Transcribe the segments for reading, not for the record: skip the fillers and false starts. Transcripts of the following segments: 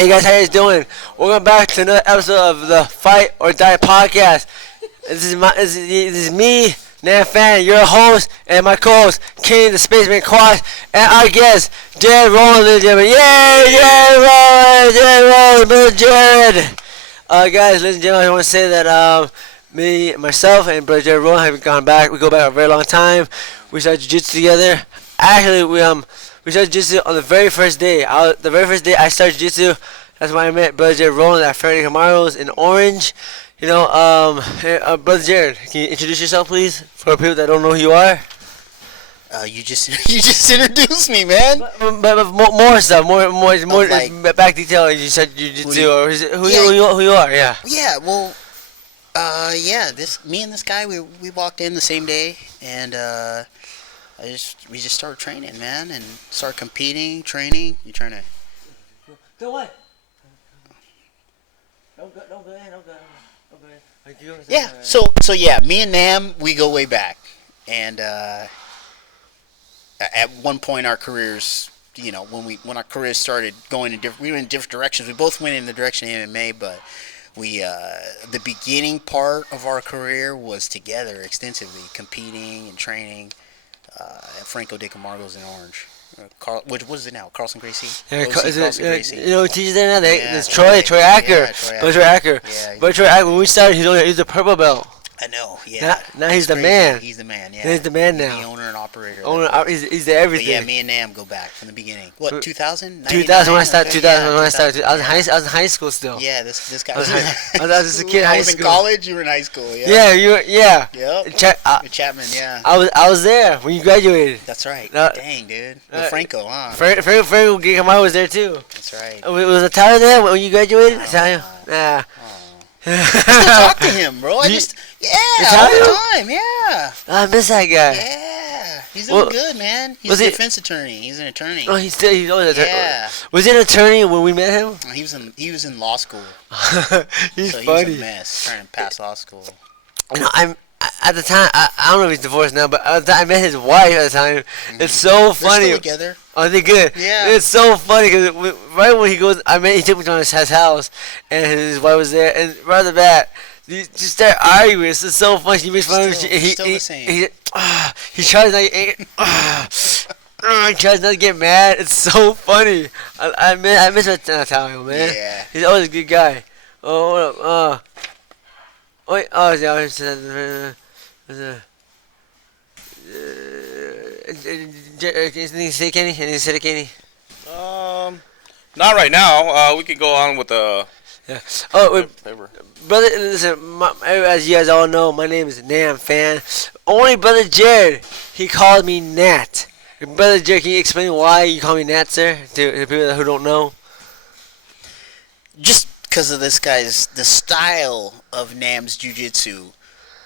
Hey guys, how you guys doing? Welcome back to another episode of the Fight or Die podcast. This is me, Nan Fan, your host, and my co-host, King the Spaceman Quash, and our guest, Jared Rollins. Yay, Jared Rollins, Jared. Guys, ladies and gentlemen, I want to say that me, myself, and brother Jared Rollins have gone back. We go back a very long time. We started jiu-jitsu together. Actually, we started jiu-jitsu on the very first day. The very first day I started jiu-jitsu, that's when I met Brother Jared Rollins at Faraday Camaro's in Orange. Hey, Brother Jared, can you introduce yourself, please, for people that don't know who you are? You just introduced me, man. But more stuff, more like, back detail. You said jiu-jitsu, or is it who you are? Yeah. Yeah. Well, me and this guy, we walked in the same day, and we just started training, man, and started competing, training. You trying to? Don't what? Don't go ahead. Yeah. So yeah, me and Nam, we go way back, and at one point our careers, when our careers started going we went in different directions. We both went in the direction of MMA, but the beginning part of our career was together extensively, competing and training at Franco de Camargo's in Orange. What is it now? Carlson Gracie? Yeah, Carlson Gracie. teaches there now. There's Troy Acker. Yeah, Troy Acker. But Troy Acker, when we started, he's a purple belt. I know, yeah. Now he's the man. He's the man, yeah. He's the man now. The owner and operator. He's the everything. But yeah, me and Nam go back from the beginning. What, 2000? 2000 when I started. I was in high school still. Yeah, this guy. I was just a kid in high school. I was in college. You were in high school. Yeah. Yeah, you were. Yeah. Yep. Chapman. Yeah. I was there when you graduated. That's right. Dang, dude. Franco, huh? Franco Gamai was there too. That's right. Was Tyler there when you graduated? Italian. Nah. I still talk to him, bro. All the time, yeah. I miss that guy. Yeah, he's doing good, man. He's a defense attorney. He's an attorney. Oh, he's always an attorney. Yeah. Was he an attorney when we met him? He was in law school. He's so funny. He was a mess trying to pass law school. At the time, I don't know if he's divorced now, but at the time, I met his wife at the time. Mm-hmm. It's so funny. They're still together. Oh, they're good. Yeah. It's so funny because right when he took me to his house, and his wife was there, and right off the bat, you just start arguing. It's just so funny. She makes fun of him. Still the same. He tries not. He tries not to get mad. It's so funny. I miss Natalia, man. Yeah. He's always a good guy. Oh, what up? Wait, yeah, anything to say, Kenny? Anything to say, Kenny? Not right now. We could go on with the. Yeah. Oh, brother, listen. As you guys all know, my name is Nam Fan. Only brother Jared, he called me Nat. Brother Jared, can you explain why you call me Nat, sir? To people who don't know. Just because of the style of Nam's jiu-jitsu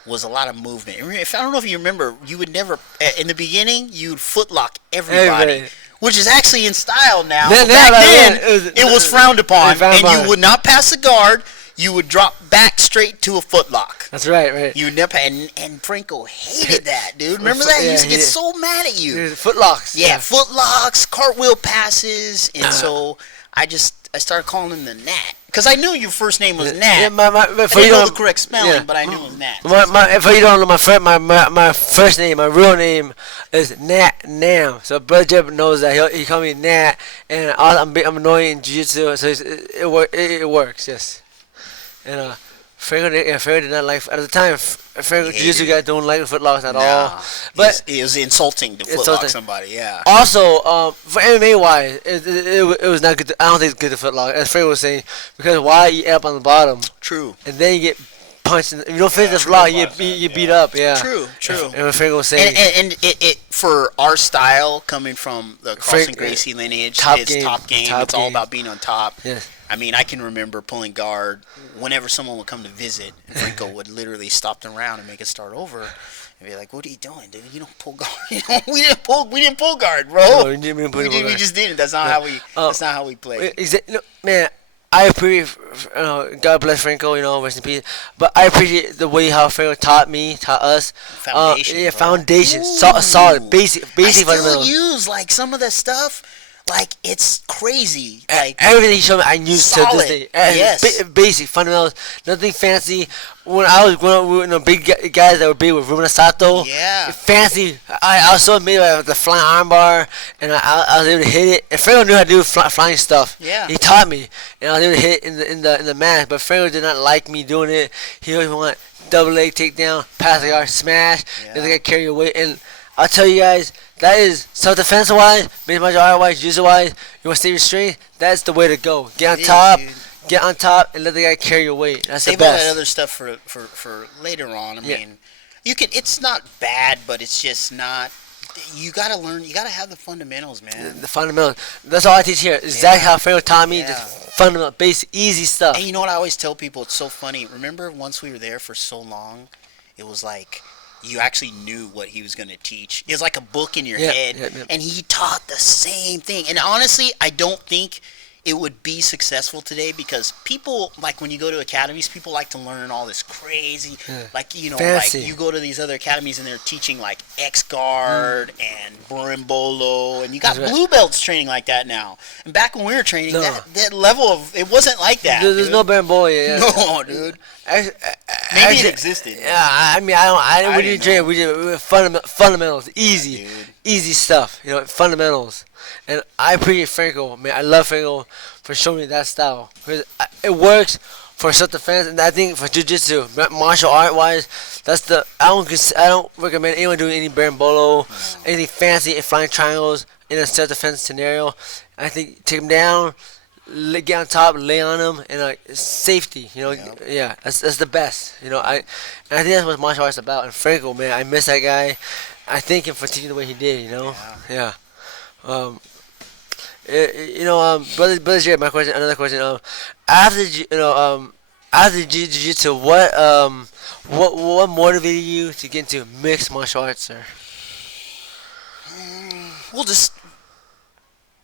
was a lot of movement. I don't know if you remember, you would never, in the beginning, you'd footlock everybody. Which is actually in style now. Back then, it was frowned upon, and you would not pass the guard. You would drop back straight to a footlock. That's right. You would never, and Franco hated that, dude. Remember that? He used to get so mad at you. Footlocks. Yeah, footlocks, cartwheel passes, and so I started calling him the Nat. Because I knew your first name was Nat. Yeah, I didn't know the correct spelling, but I knew it was Nat. If you don't know, my first name, my real name is Nat Nam. So Brother Jeb knows that. He called me Nat, and I'm annoying in jiu-jitsu, so it works, yes. And Franco did not like, at the time, Franco jiu-jitsu guys don't like footlocks at all. But it was insulting to footlock somebody, yeah. Also, for MMA wise, it was not good. I don't think it's good to footlock, as Franco was saying, because why you end up on the bottom? True. And then you get punched. If you don't finish the footlock, you beat up. Yeah. True. And what Franco was saying. And it for our style, coming from the Carlson Gracie lineage, top game. It's all about being on top. Yes. I mean, I can remember pulling guard whenever someone would come to visit, and Franco would literally stop them around and make us start over, and be like, "What are you doing, dude? You don't pull guard. We didn't pull guard, bro. No, we just didn't. That's not how we. That's not how we play." Man, I appreciate. God bless Franco. Rest in peace. But I appreciate the way how Franco taught us. Foundation. Foundation. Solid. Basic I still fundamentals. use like some of the stuff. Like, it's crazy. Like, everything he showed me, I knew to this day. Yes. Basic fundamentals, nothing fancy. When I was growing up, big guys that were big with Ruben Sato. Yeah. Fancy. I was so amazed by the flying armbar, and I was able to hit it. And Franco knew how to do flying stuff. Yeah. He taught me, and I was able to hit it in the match. But Franco did not like me doing it. He always wanted double leg takedown, pass the guard, smash. Yeah. Then they got carry your weight. And I'll tell you guys, that is self-defense wise, mixed martial art wise, jiu-jitsu wise. You want to stay your strength? That's the way to go. Get on top. Get on top and let the guy carry your weight. That's Save the best. all that other stuff for later on. I mean, you can. It's not bad, but it's just not. You gotta learn. You gotta have the fundamentals, man. The fundamentals. That's all I teach here. Exactly how Franco taught me. Just fundamental, basic, easy stuff. And you know what I always tell people? It's so funny. Remember once we were there for so long, it was like you actually knew what he was gonna teach. It was like a book in your head, and he taught the same thing. And honestly, I don't think it would be successful today because people, like when you go to academies, people like to learn all this crazy, like, you know, fancy. like you go to these other academies and they're teaching like X-Guard and Berimbolo, and you got blue belts training like that now. And back when we were training, that level of, it wasn't like that. There's no Berimbolo yet. No, dude. Maybe it existed. Yeah, I mean, we didn't train. We did fundamentals, easy stuff. You know, fundamentals. And I appreciate Franco, man. I love Franco for showing me that style. It works for self-defense, and I think for jiu-jitsu, martial art-wise, that's the. I don't recommend anyone doing any berimbolo, anything fancy, flying triangles in a self-defense scenario. I think take them down, get on top, lay on them, and safety. You know, that's the best. You know, and I think that's what martial arts is about. And Franco, man, I miss that guy. I thank him for teaching the way he did. You know, brother Jared, another question. After jiu-jitsu, what motivated you to get into mixed martial arts, sir? Well, just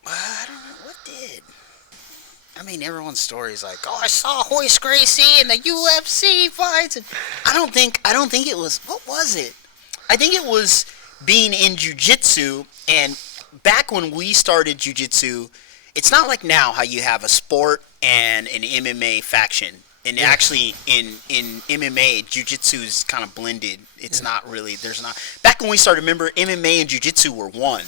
I don't know what did. I mean, everyone's story is like, oh, I saw Hoist Gracie in the UFC fights. And I don't think it was. What was it? I think it was being in jiu-jitsu, and back when we started jiu-jitsu, it's not like now how you have a sport and an MMA faction. And actually, in MMA, jiu-jitsu is kind of blended. It's not really. There's not. Back when we started, remember, MMA and jiu-jitsu were one.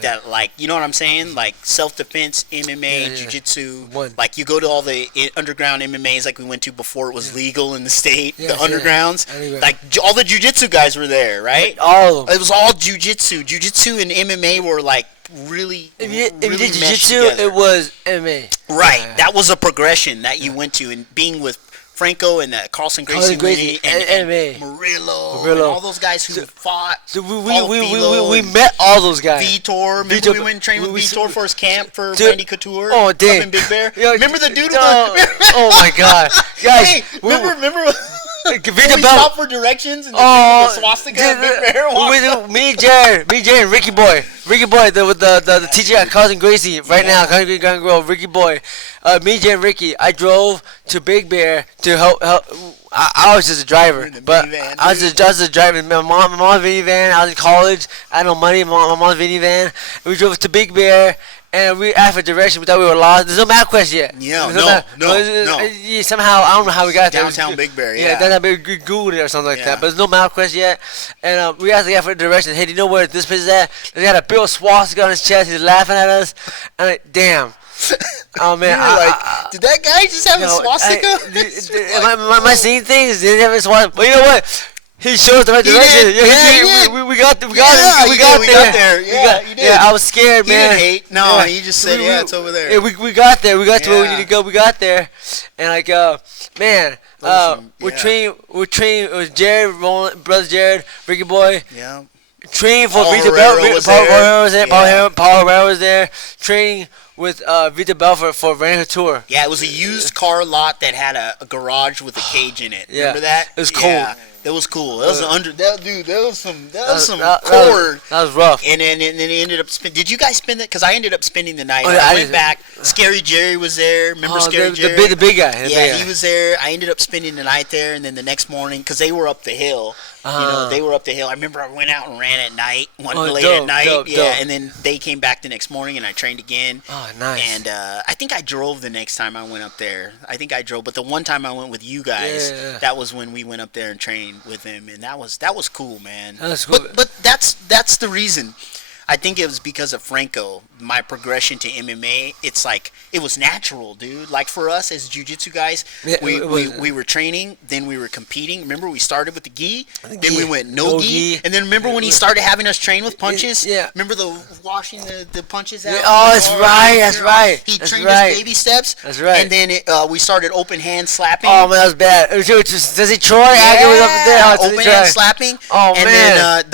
That, like, you know what I'm saying? Like self-defense, MMA, jiu-jitsu. One. Like you go to all the underground MMAs like we went to before it was legal in the state. The undergrounds. Like all the jiu-jitsu guys were there, right? All of them. It was all jiu-jitsu. Jiu-jitsu and MMA were like really. If you did jiu-jitsu, it was MMA. Right. That was a progression that you went to, and being with Franco and Carlson Gracie and Murillo and all those guys who fought. So we met all those guys. Vitor. Remember we went and trained with Vitor for his camp for Randy Couture. Oh, damn. Up in Big Bear. Remember the dude? Oh my God, guys! Hey, remember? We Belt. stopped for directions and the swastika and Big Bear. Me, Jared, and Ricky Boy, the teacher at Carlson Gracie right now, Carlson Gracie Ground Grove, Ricky Boy. Me, Jared, and Ricky. I drove to Big Bear to help. I was just a driver, but I was just a driver. My mom's minivan. I was in college. I had no money. My mom's minivan. We drove to Big Bear. And we asked for direction. We thought we were lost. There's no map quest yet. No. Somehow, I don't know how we got there. Downtown Big Bear, downtown Big Bear. Googled it or something like that. But there's no map quest yet. And we asked the guy for directions. Hey, do you know where this place is at? They got a big old swastika on his chest. He's laughing at us. I'm like, damn. Oh, man. Did that guy just have a swastika? Am I seeing things? Did he have a swastika? But you know what? He showed us the right direction. We got there. Yeah, I was scared, man. He didn't hate. No, he just said, it's over there. Yeah, we got there. We got to where we need to go. We got there. And like, man, we trained. It was Jared, Rollins, brother Jared, Ricky Boy. Yeah. Training for Vita Bell. Paul Herrera was there. Training with Vita Bell for Randy Couture. Yeah, it was a used car lot that had a garage with a cage in it. Remember that? It was cold. That was cool. That was That was some cord. That was rough. And then he ended up spending. Did you guys spend it? Because I ended up spending the night. Oh, yeah, I went back. Scary Jerry was there. Remember Scary Jerry? The big guy. He was there. I ended up spending the night there, and then the next morning, because they were up the hill. They were up the hill. I remember I went out and ran at night, late at night. Dope. And then they came back the next morning, and I trained again. Oh, nice. And I think I drove the next time I went up there. I think I drove, but the one time I went with you guys, that was when we went up there and trained with him, and that was cool, man. That was cool. But that's the reason. I think it was because of Franco. My progression to MMA, it's like it was natural, dude. Like for us as jiu-jitsu guys, we were training, then we were competing. Remember, we started with the gi, then we went no gi, and then remember when he started having us train with punches? Yeah. Remember the washing the punches out? Oh, that's right. That's right. He trained us baby steps. That's right. And then we started open hand slapping. Oh man, that was bad. Does he Troy? Yeah. Was up there. Open hand slapping. Oh and man.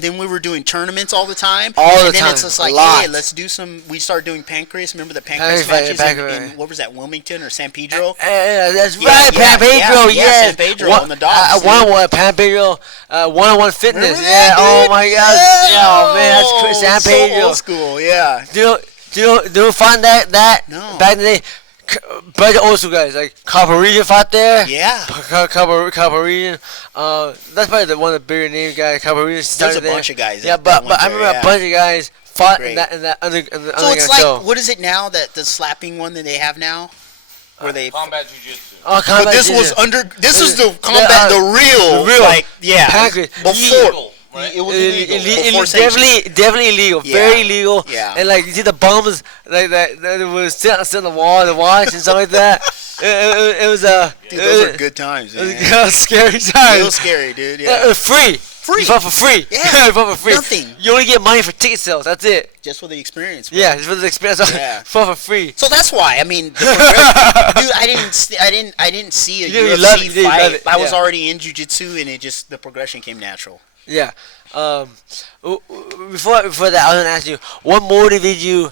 Then we were doing tournaments all the time. All the and then time. It's just like, hey, let's do some. We started doing pancreas. Remember the pancreas matches in what was that, Wilmington or San Pedro? That's right, San Pedro. San Pedro on the dogs. One San Pedro. One-on-one fitness. That, oh my God. Oh man, that's San Pedro. So old school. Yeah. Do you find that? No. Back in the day. Bunch of old school guys like Carparisian fought there. Yeah. Carparisian. That's probably one of the bigger name guys. Carparisian started there. There's a bunch of guys. Yeah, but I remember a bunch of guys fought in that So it's like show. what is it now that the slapping one that they have now? Where they combat jiu-jitsu. Oh, combat but this jiu-jitsu. was this is the combat, the real, like pancreas. Before. Right? It was illegal. Definitely illegal. Very illegal. Yeah. And like you see the bums like that was sitting on the wall to watch and stuff like that. It was Dude, those are good times. Man. It was scary times. Real scary, dude. Yeah. It was free. You fought for free. Yeah. You fought for free. Nothing. You only get money for ticket sales. That's it. Just for the experience. Bro. Yeah, just for the experience. Yeah. Fought for free. So that's why. I mean, dude, I didn't see a UFC fight. I was already in jiu-jitsu, and the progression came natural. Yeah. Before that, I was gonna ask you, what motivated you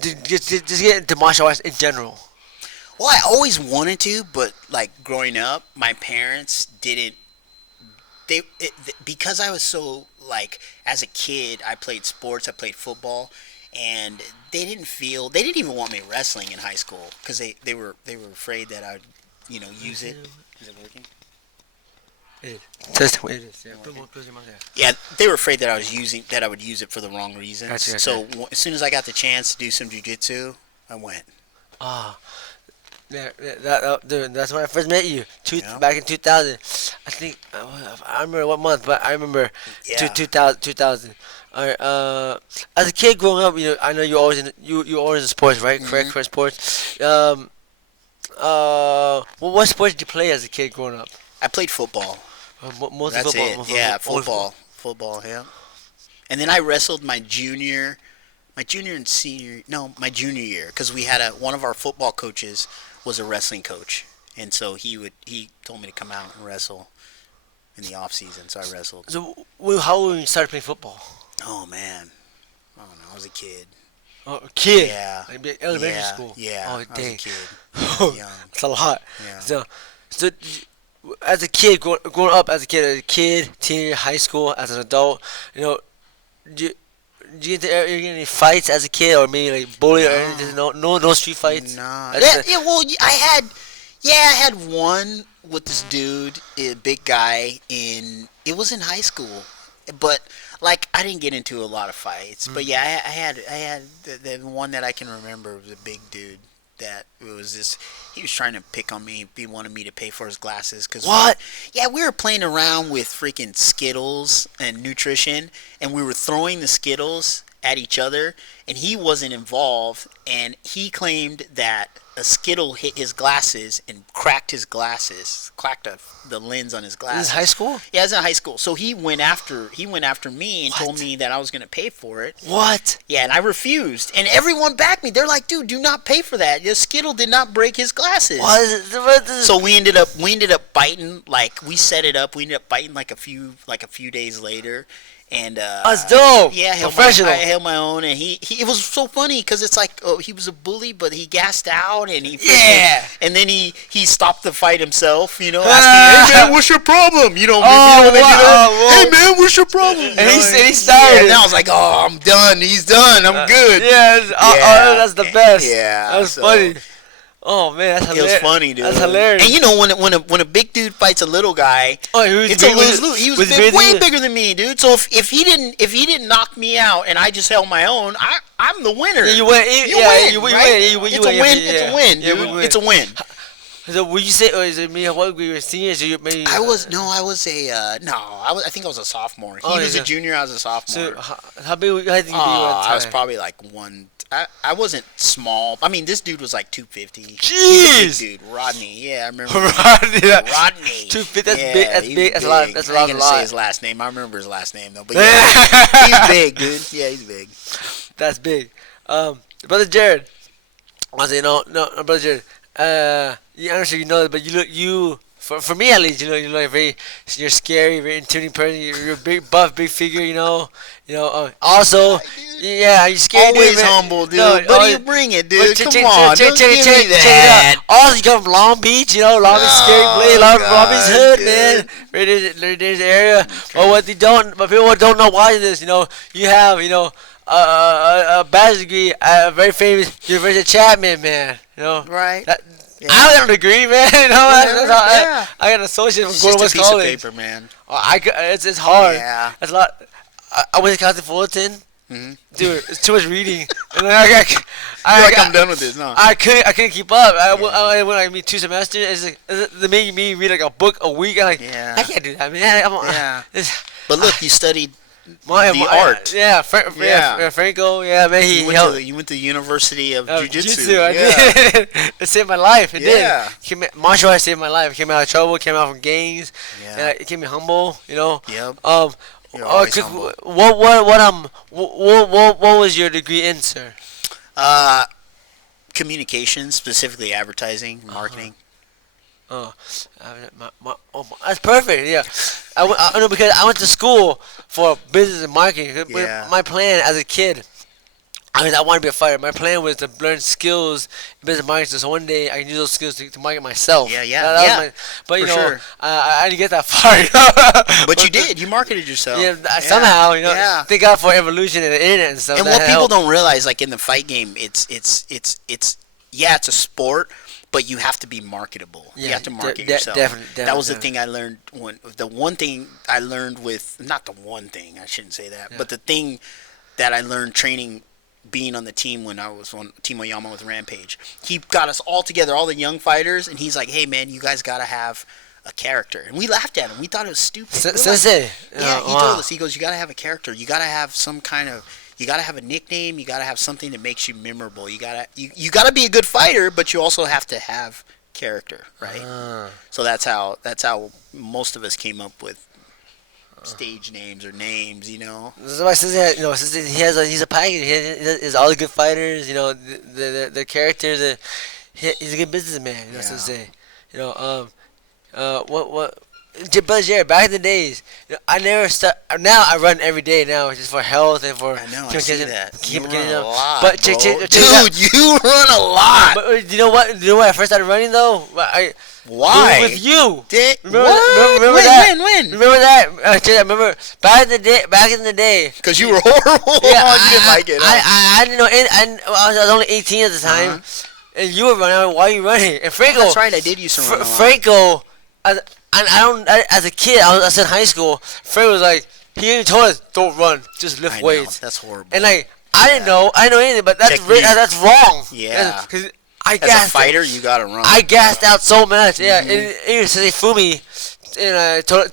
to just get into martial arts in general? Well, I always wanted to, but like growing up, my parents didn't. Because I was so like as a kid, I played sports, I played football, and they didn't even want me wrestling in high school because they were afraid that I'd use it. Is it working? It is. Yeah, they were afraid that I would use it for the wrong reasons. Gotcha. So as soon as I got the chance to do some jiu-jitsu, I went. Yeah, that's when I first met you. Back in 2000. I think I remember what month, but I remember 2000. All right. As a kid growing up, I know you always in sports, right? Mm-hmm. Correct sports. What sports did you play as a kid growing up? I played football. Mostly That's football. it. Yeah, football. Yeah. And then I wrestled my junior and senior. No, my junior year, because we had one of our football coaches was a wrestling coach, and so he told me to come out and wrestle in the off season. So I wrestled. So how old when you started playing football? Oh man, I don't know. I was a kid. Oh, a kid. Yeah. Like elementary school. Yeah. Oh, I dang. was a kid. Young. That's a lot. Yeah. So as a kid, growing up as a kid, teenager, high school, as an adult, did you get any fights as a kid, or maybe like bullying or anything? No street fights. Nah. I had one with this dude, a big guy it was in high school, but like I didn't get into a lot of fights. But yeah, I had the one that I can remember was a big dude. That it was this. He was trying to pick on me. He wanted me to pay for his glasses. What? We were playing around with freaking Skittles and nutrition, and we were throwing the Skittles at each other, and he wasn't involved, and he claimed that a Skittle hit his glasses and cracked his glasses, cracked the lens on his glasses. This is high school? Yeah, it was in high school. So he went after me and told me that I was going to pay for it. What? Yeah, and I refused. And everyone backed me. They're like, dude, do not pay for that. The Skittle did not break his glasses. What? So we ended up biting, like we set it up. We ended up biting like a few days later. And that's dope. Yeah, I Professional. held my own, and he it was so funny because it's like, oh, he was a bully, but he gassed out, and he and then he stopped the fight himself, you know, asking, hey man, what's your problem? You know, when they do that, hey man, what's your problem? And he started. And I was like, oh, I'm done. He's done. I'm good. That's the best. Yeah, that's funny. Oh man, that's hilarious. It was funny, dude. That's hilarious. And you know, when a big dude fights a little guy, it's a lose-lose. He was way bigger than me, dude. So if he didn't knock me out and I just held my own, I'm the winner. Yeah, you win. You win. It's a win. It's a win, dude. It's a win. So would you say, or is it me? What we were seniors? Or you maybe? I think I was a sophomore. He was a junior. I was a sophomore. So how big? How did you I was probably like one. I wasn't small. I mean, this dude was like 250. Jeez, dude, Rodney. Yeah, I remember. Rodney. 250. That's big. That's big. That's a lot. That's a lot. I'm not gonna say his last name. I remember his last name though. But yeah, he's big, dude. Yeah, he's big. That's big. Brother Jared. I say no, brother Jared. I'm not sure you know that, but you for me at least, you look like you're scary, very intimidating person. You're a big buff, big figure, you know. Also, yeah, you're scary. Always dude, humble, dude. No, but you bring it, dude. Come on, check it out. Also, you come from Long Beach, Long Beach, scary place, Long Beach hood, man. Very dangerous area. Okay. But people don't know why this. You have, a bachelor's degree at a very famous University of Chapman, man. Right. I don't agree, man. I got an associate from going to West College. It's just a piece of paper, man. It's hard. Yeah. That's a lot. I went to Cosmopolitan. Mm-hmm. Dude, it's too much reading. And I'm done with this, no? I couldn't keep up. I went like 2 semesters. They made me read like a book a week. I can't do that, man. But look, you studied the art. Yeah, Franco. Yeah, man. You went to the University of Jiu-Jitsu. I did. It saved my life. It did. Martial arts saved my life. It kept me out of trouble. Came out from gangs. Yeah. It kept me humble. Yep. What was your degree in, sir? Communications, specifically advertising, marketing. That's perfect. Yeah, I know because I went to school for business and marketing. Yeah. My plan as a kid, I wanted to be a fighter. My plan was to learn skills in business marketing, so one day I can use those skills to market myself. But sure. I didn't get that far. But you did. You marketed yourself. Somehow. Thank God for evolution and the internet and stuff. And what people don't realize, like in the fight game, it's a sport. But you have to be marketable. You have to market yourself. Definitely. That was the thing I learned. The one thing I learned with, not the one thing, I shouldn't say that, but the thing that I learned training, being on the team when I was on Team Oyama with Rampage. He got us all together, all the young fighters, and he's like, hey, man, you guys got to have a character. And we laughed at him. We thought it was stupid. Sensei. Yeah, he told us. He goes, you got to have a character. You got to have some kind of... You gotta have a nickname. You gotta have something that makes you memorable. You gotta be a good fighter, but you also have to have character, right? So that's how most of us came up with stage names or names, That's why since he's a package. He has all the good fighters, the characters. He's a good businessman, Sensei. What. But Jared, back in the days, I never now I run every day now, just for health and for. I know. I see that. You run a lot, but dude, you run a lot. But you know what? You know when I first started running though? Why? With you. Remember that? When? Remember that? I remember back in the day. Because you were horrible. Yeah, you didn't like it. I didn't know. I was only 18 at the time, and you were running. Why are you running? And Franco. That's right. I did used to run a lot. Franco. As a kid, I was in high school. Frank was like, he even told us, don't run, just lift weights. That's horrible. And I didn't know anything, but that's wrong. Yeah. Because as a fighter, you gotta run. I gassed out so much. Yeah. And even since Fumi, and I told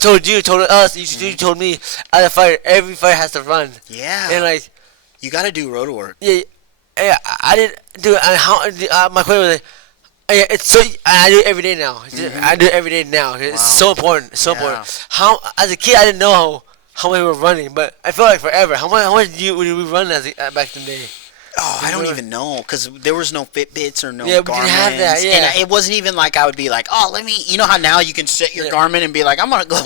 us, you told me, as a fighter, every fighter has to run. Yeah. And you gotta do road work. Yeah. I didn't do it. My question was yeah, I do it every day now. I do it every day now. It's so important. So important. As a kid, I didn't know how much we were running, but I felt like forever. How much would we run back in the day? Oh, I don't even know, because there was no Fitbits or no Garmins. We didn't have that, yeah. And it wasn't even like I would be like, oh, let me, you know how now you can set your Garmin and be like, I'm going to go,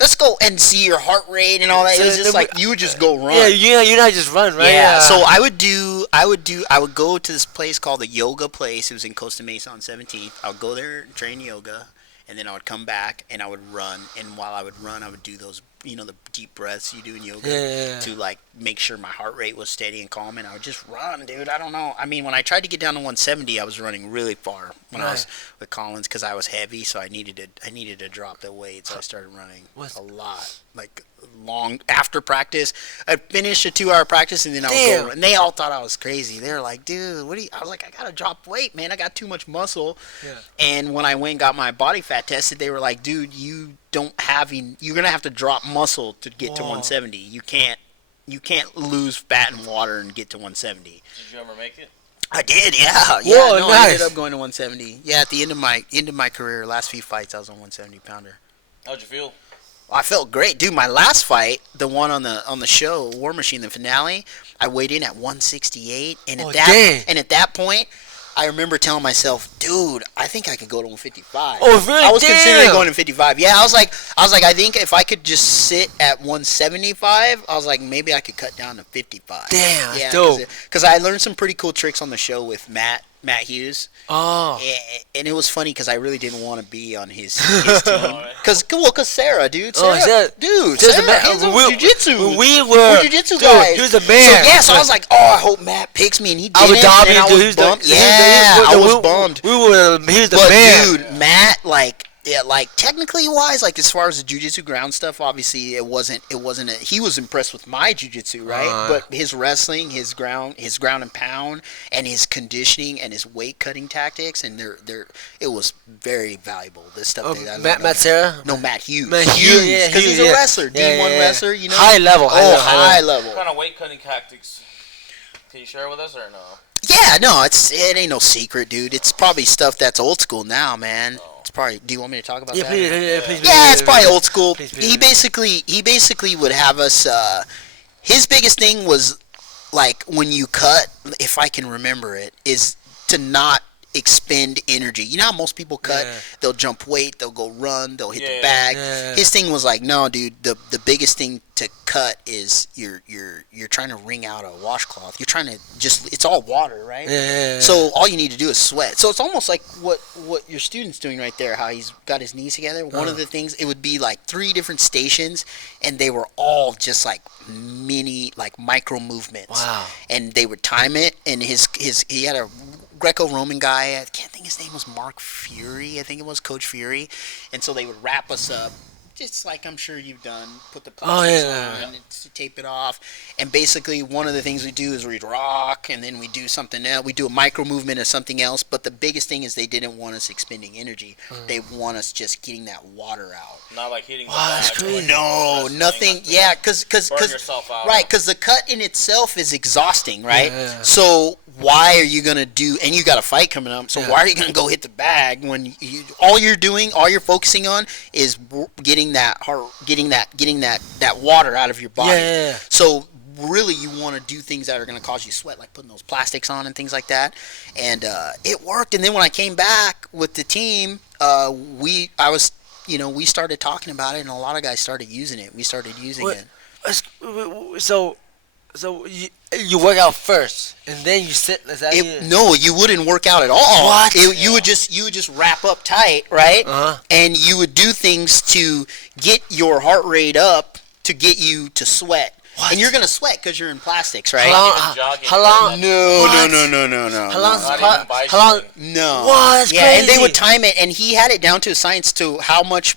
let's go and see your heart rate and all that. So it was just like, you would just go run. Yeah, you're not just run, right? Yeah, so I would go to this place called the Yoga Place. It was in Costa Mesa on 17th. I would go there and train yoga, and then I would come back and I would run. And while I would run, I would do those, the deep breaths you do in yoga to like make sure my heart rate was steady and calm. And I would just run, dude. I don't know. I mean, when I tried to get down to 170, I was running really far when I was with Collins, because I was heavy, so I needed to drop the weight. So I started running a lot, like long after practice. I'd finish a 2-hour practice and then I would go. And they all thought I was crazy. They were like, dude, what do you? I was like, I gotta drop weight, man. I got too much muscle. Yeah. And when I went and got my body fat tested, they were like, dude, you're gonna have to drop muscle to get to 170. You can't lose fat and water and get to 170. Did you ever make it? I did, yeah. Whoa, nice. I ended up going to 170. Yeah, at the end of my career, last few fights, I was on 170 pounder. How'd you feel? I felt great, dude. My last fight, the one on the show, War Machine, the finale, I weighed in at 168, and at that point, I remember telling myself, dude, I think I could go to 155. Oh, really? I was considering going to 55. Yeah, I was like, I think if I could just sit at 175, I was like, maybe I could cut down to 55. Damn, yeah, dope. Because I learned some pretty cool tricks on the show with Matt Hughes. Oh. And it was funny because I really didn't want to be on his team. Because Sarah, dude. Sarah, jiu-jitsu. We were jiu-jitsu guys. He was a man. So I was like, oh, I hope Matt picks me, and he didn't. I was bummed. I was bummed. He was the man. Dude, Matt, technically wise, as far as the jiu-jitsu ground stuff, obviously it wasn't he was impressed with my jiu-jitsu, right? But his wrestling, his ground and pound, and his conditioning and his weight cutting tactics, and it was very valuable. This stuff that I learned. Matt Serra? No, Matt Hughes. Matt Hughes, because he's a wrestler, D1 wrestler, High level. High level. What kind of weight cutting tactics can you share with us, or no? Yeah, no, it ain't no secret, dude. It's probably stuff that's old school now, man. It's probably. Do you want me to talk about that? Please. Yeah, it's probably old school. He basically would have us. His biggest thing was when you cut, if I can remember it, is to not expend energy. You know how most people cut? Yeah. They'll jump weight, they'll go run, they'll hit the bag. Yeah. His thing was no, dude. The biggest thing to cut is you're trying to wring out a washcloth. You're trying to it's all water, right? Yeah. So all you need to do is sweat. So it's almost like what your student's doing right there. How he's got his knees together. One of the things, it would be 3 different stations, and they were all just mini micro movements. Wow. And they would time it, and he had a Greco-Roman guy, I can't think his name was Mark Fury, I think it was Coach Fury, and so they would wrap us up, just like I'm sure you've done, put the plastics on and tape it off, and basically one of the things we do is we'd rock, and then we do something else, we do a micro movement of something else, but the biggest thing is they didn't want us expending energy, they want us just getting that water out. Not like hitting the that's crazy. No, nothing, yeah, because right, because the cut in itself is exhausting, right? Yeah. So why are you gonna do? And you got a fight coming up, so why are you gonna go hit the bag when all you're focusing on is getting that water out of your body? Yeah. So really, you want to do things that are gonna cause you sweat, like putting those plastics on and things like that. And it worked. And then when I came back with the team, we started talking about it, and a lot of guys started using it. We started using it. So you work out first, and then you sit. No, you wouldn't work out at all. What? You would just wrap up tight, right? Uh-huh. And you would do things to get your heart rate up to get you to sweat. What? And you're gonna sweat because you're in plastics, right? How long? No. How long? No. What? That's crazy. And they would time it, and he had it down to a science to how much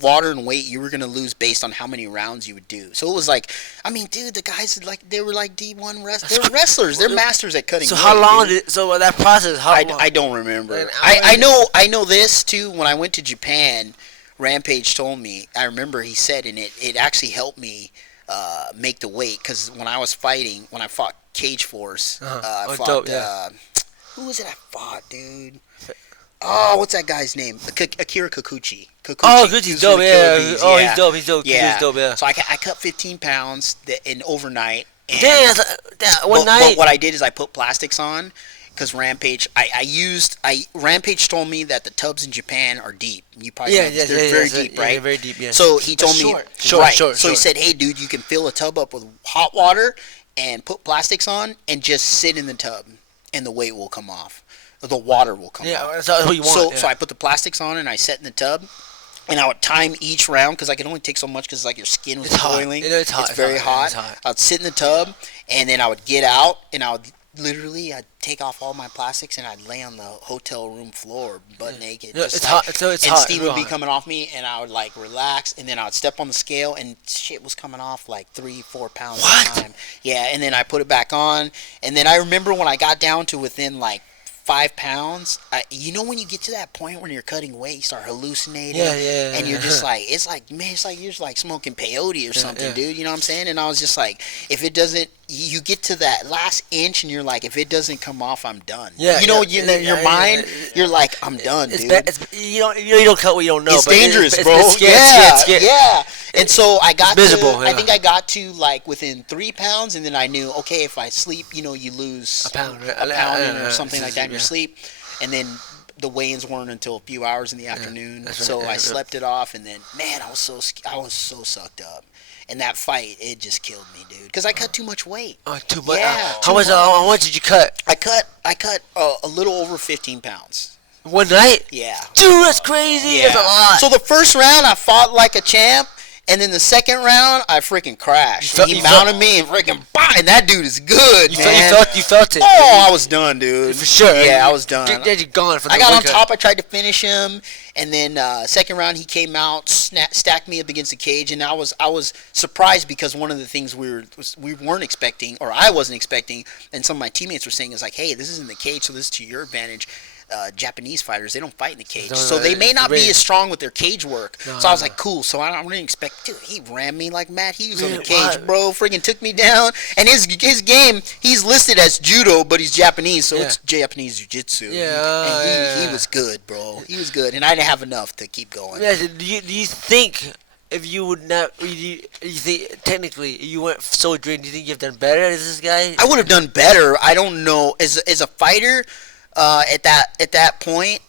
water and weight you were gonna lose based on how many rounds you would do. So it was dude, the guys they were D1 wrestlers. They're wrestlers. They're masters at cutting. So how long did that process? I don't remember. I know this too. When I went to Japan, Rampage told me. I remember he said, and it actually helped me make the weight, because when I fought Cage Force, I fought who was it I fought, dude? Oh, what's that guy's name? Akira Kikuchi. Kikuchi's dope, yeah. He's dope. He's dope. Yeah. He's dope, yeah. So I cut 15 pounds in overnight, And, Damn, one night. But what I did is I put plastics on. Because Rampage, Rampage told me that the tubs in Japan are deep. You probably know this. They're very deep, right? Yeah, very deep, yeah. So he told me, short. So he said, hey, dude, you can fill a tub up with hot water and put plastics on and just sit in the tub, and the weight will come off. The water will come off. Yeah, that's what you want. So I put the plastics on and I sat in the tub. And I would time each round because I could only take so much because like your skin was boiling. It's hot. It's very hot. I would sit in the tub and then I would get out and I would I'd take off all my plastics and I'd lay on the hotel room floor butt naked. No, it's hot. It's and hot. steam would be coming off me and I would like relax and then I would step on the scale and shit was coming off like 3-4 pounds at a time. Yeah, and then I put it back on and then I remember when I got down to within like 5 pounds, you know when you get to that point when you're cutting weight, you start hallucinating, and you're just like, it's like you're just like smoking peyote or something, dude. You know what I'm saying? And I was just like, if it doesn't, you get to that last inch, and you're like, if it doesn't come off, I'm done. Yeah, you know, in your mind, you're like, I'm done, dude. You don't cut what you don't know. It's dangerous, bro. It's scary. Yeah. And so I got miserable. I think I got to like within 3 pounds, and then I knew, okay, if I sleep, you lose a pound or something like that in your sleep, and then the weigh-ins weren't until a few hours in the afternoon. So I slept it off, and then man, I was so sucked up. And that fight, it just killed me, dude. Because I cut too much weight. Too much. Yeah. How much did you cut? I cut a little over 15 pounds. One night? Yeah. Dude, that's crazy. Yeah. That's a lot. So the first round, I fought like a champ. And then the second round, I freaking crashed. He mounted me and freaking and that dude is good, man. You felt it. Oh, I was done, dude. For sure. Yeah, I was done. You're gone. I got on top. I tried to finish him, and then second round he came out, stacked me up against the cage, and I was surprised because one of the things we weren't expecting, or I wasn't expecting, and some of my teammates were saying is like, hey, this is in the cage, so this is to your advantage. Japanese fighters, they don't fight in the cage, so they may not be as strong with their cage work. So I was like, cool. So I don't really expect. Dude, he ran me like Matt Hughes on the cage, bro. Freaking took me down. And his game, he's listed as judo, but he's Japanese, so it's Japanese jiu-jitsu. And he was good, bro. He was good, and I didn't have enough to keep going. Yeah. Do you think if you would not, you think technically you weren't so drained, do you think you've done better as this guy? I would have done better. I don't know. As a fighter. At that point,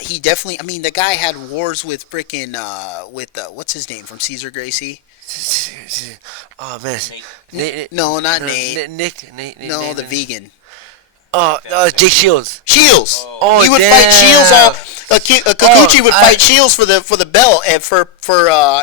he definitely. I mean, the guy had wars with freaking what's his name from Cesar Gracie? Oh man, Nate. No, not Nate. Nick. No, the vegan. Jake Shields. Shields. Oh, he would fight Shields. Kikuchi would fight Shields for the belt and for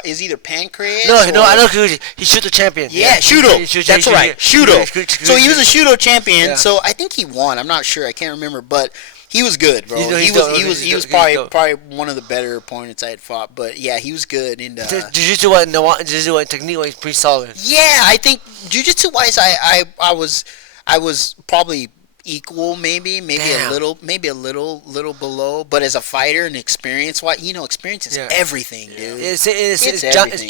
is either pancreas. No, I know Kikuchi. He's Shudo champion. Yeah, Shudo. That's right, Shudo. So he was a Shudo champion. Yeah. So I think he won. I'm not sure. I can't remember, but he was good, bro. He was probably one of the better opponents I had fought. But yeah, he was good. And jiu-jitsu and technique was pretty solid. Yeah, I think jiu-jitsu wise, I was probably equal, maybe a little below, but as a fighter and experience is everything, dude. It's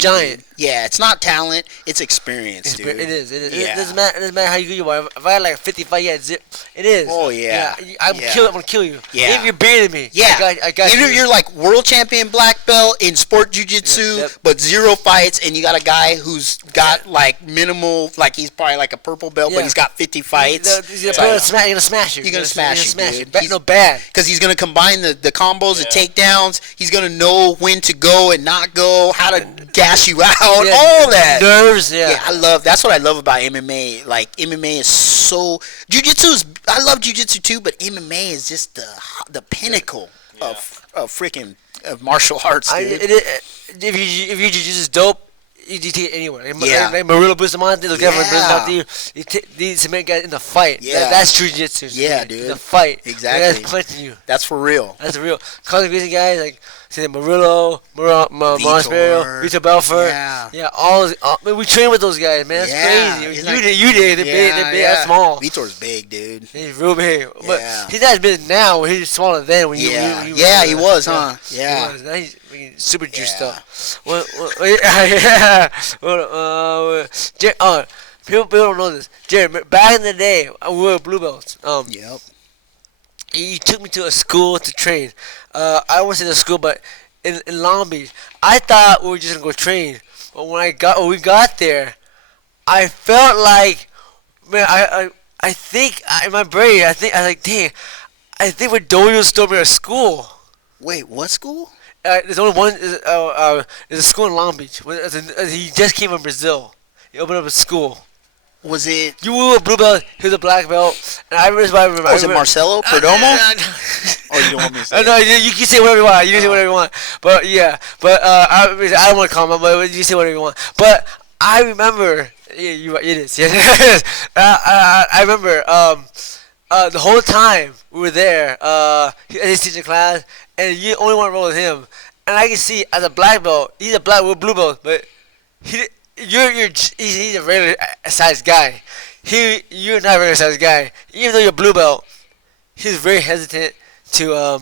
giant. Dude. Yeah, it's not talent, it's experience, dude. It is. Yeah. It doesn't matter how good you are. If I had like 55, it is. Oh yeah. I'm gonna kill you. Yeah. If you're better than me, yeah. I got Even if you're like world champion black belt in sport jiu-jitsu, but 0 fights, and you got a guy who's got like minimal, like he's probably like a purple belt, but he's got 50 fights. You're gonna smash you. You're gonna smash you, dude. He's no bad. Because he's gonna combine the combos, the takedowns. He's gonna know when to go and not go, how to gas you out, all that. Nerves, that's what I love about MMA. Like MMA is so jiu-jitsu I love jiu-jitsu too, but MMA is just the pinnacle of freaking martial arts, dude. If your jiu-jitsu is dope, you take it anywhere. Like Murillo Bustamante, look at you. These cement guys in the fight. Yeah. That's true jiu-jitsu. Yeah, dude. The fight. Exactly. That's punching you. That's for real. That's real. Conor crazy guys like Murillo, Vitor Belfort. Yeah. All we train with those guys, man. That's crazy. You did. They're big. That's small. Vitor's big, dude. He's real big. But he's not as big now. He's smaller then. When he was, huh? Yeah. He was. Now he's super juiced up. People don't know this. Jared, back in the day, we were blue belts. Yep. He took me to a school to train. I went to the school, but in Long Beach. I thought we were just gonna go train. But when we got there, I felt like man, I think in my brain, I was like, dang, I think when Dojo stole me at school. Wait, what school? There's only one. There's a school in Long Beach. He just came from Brazil. He opened up a school. Was it? You were a blue belt. He was a black belt. And I remember. Was it Marcelo Perdomo? Oh, you don't want me to say no, you can say whatever you want. You can say whatever you want. But yeah, I don't want to comment. But you can say whatever you want. But I remember. Yeah, it is. Yeah, I remember. The whole time we were there, his teaching class, and you only want to roll with him. And I can see as a black belt, he's a we're blue belt, but he's a regular sized guy. You're not a regular sized guy. Even though you're a blue belt, he's very hesitant to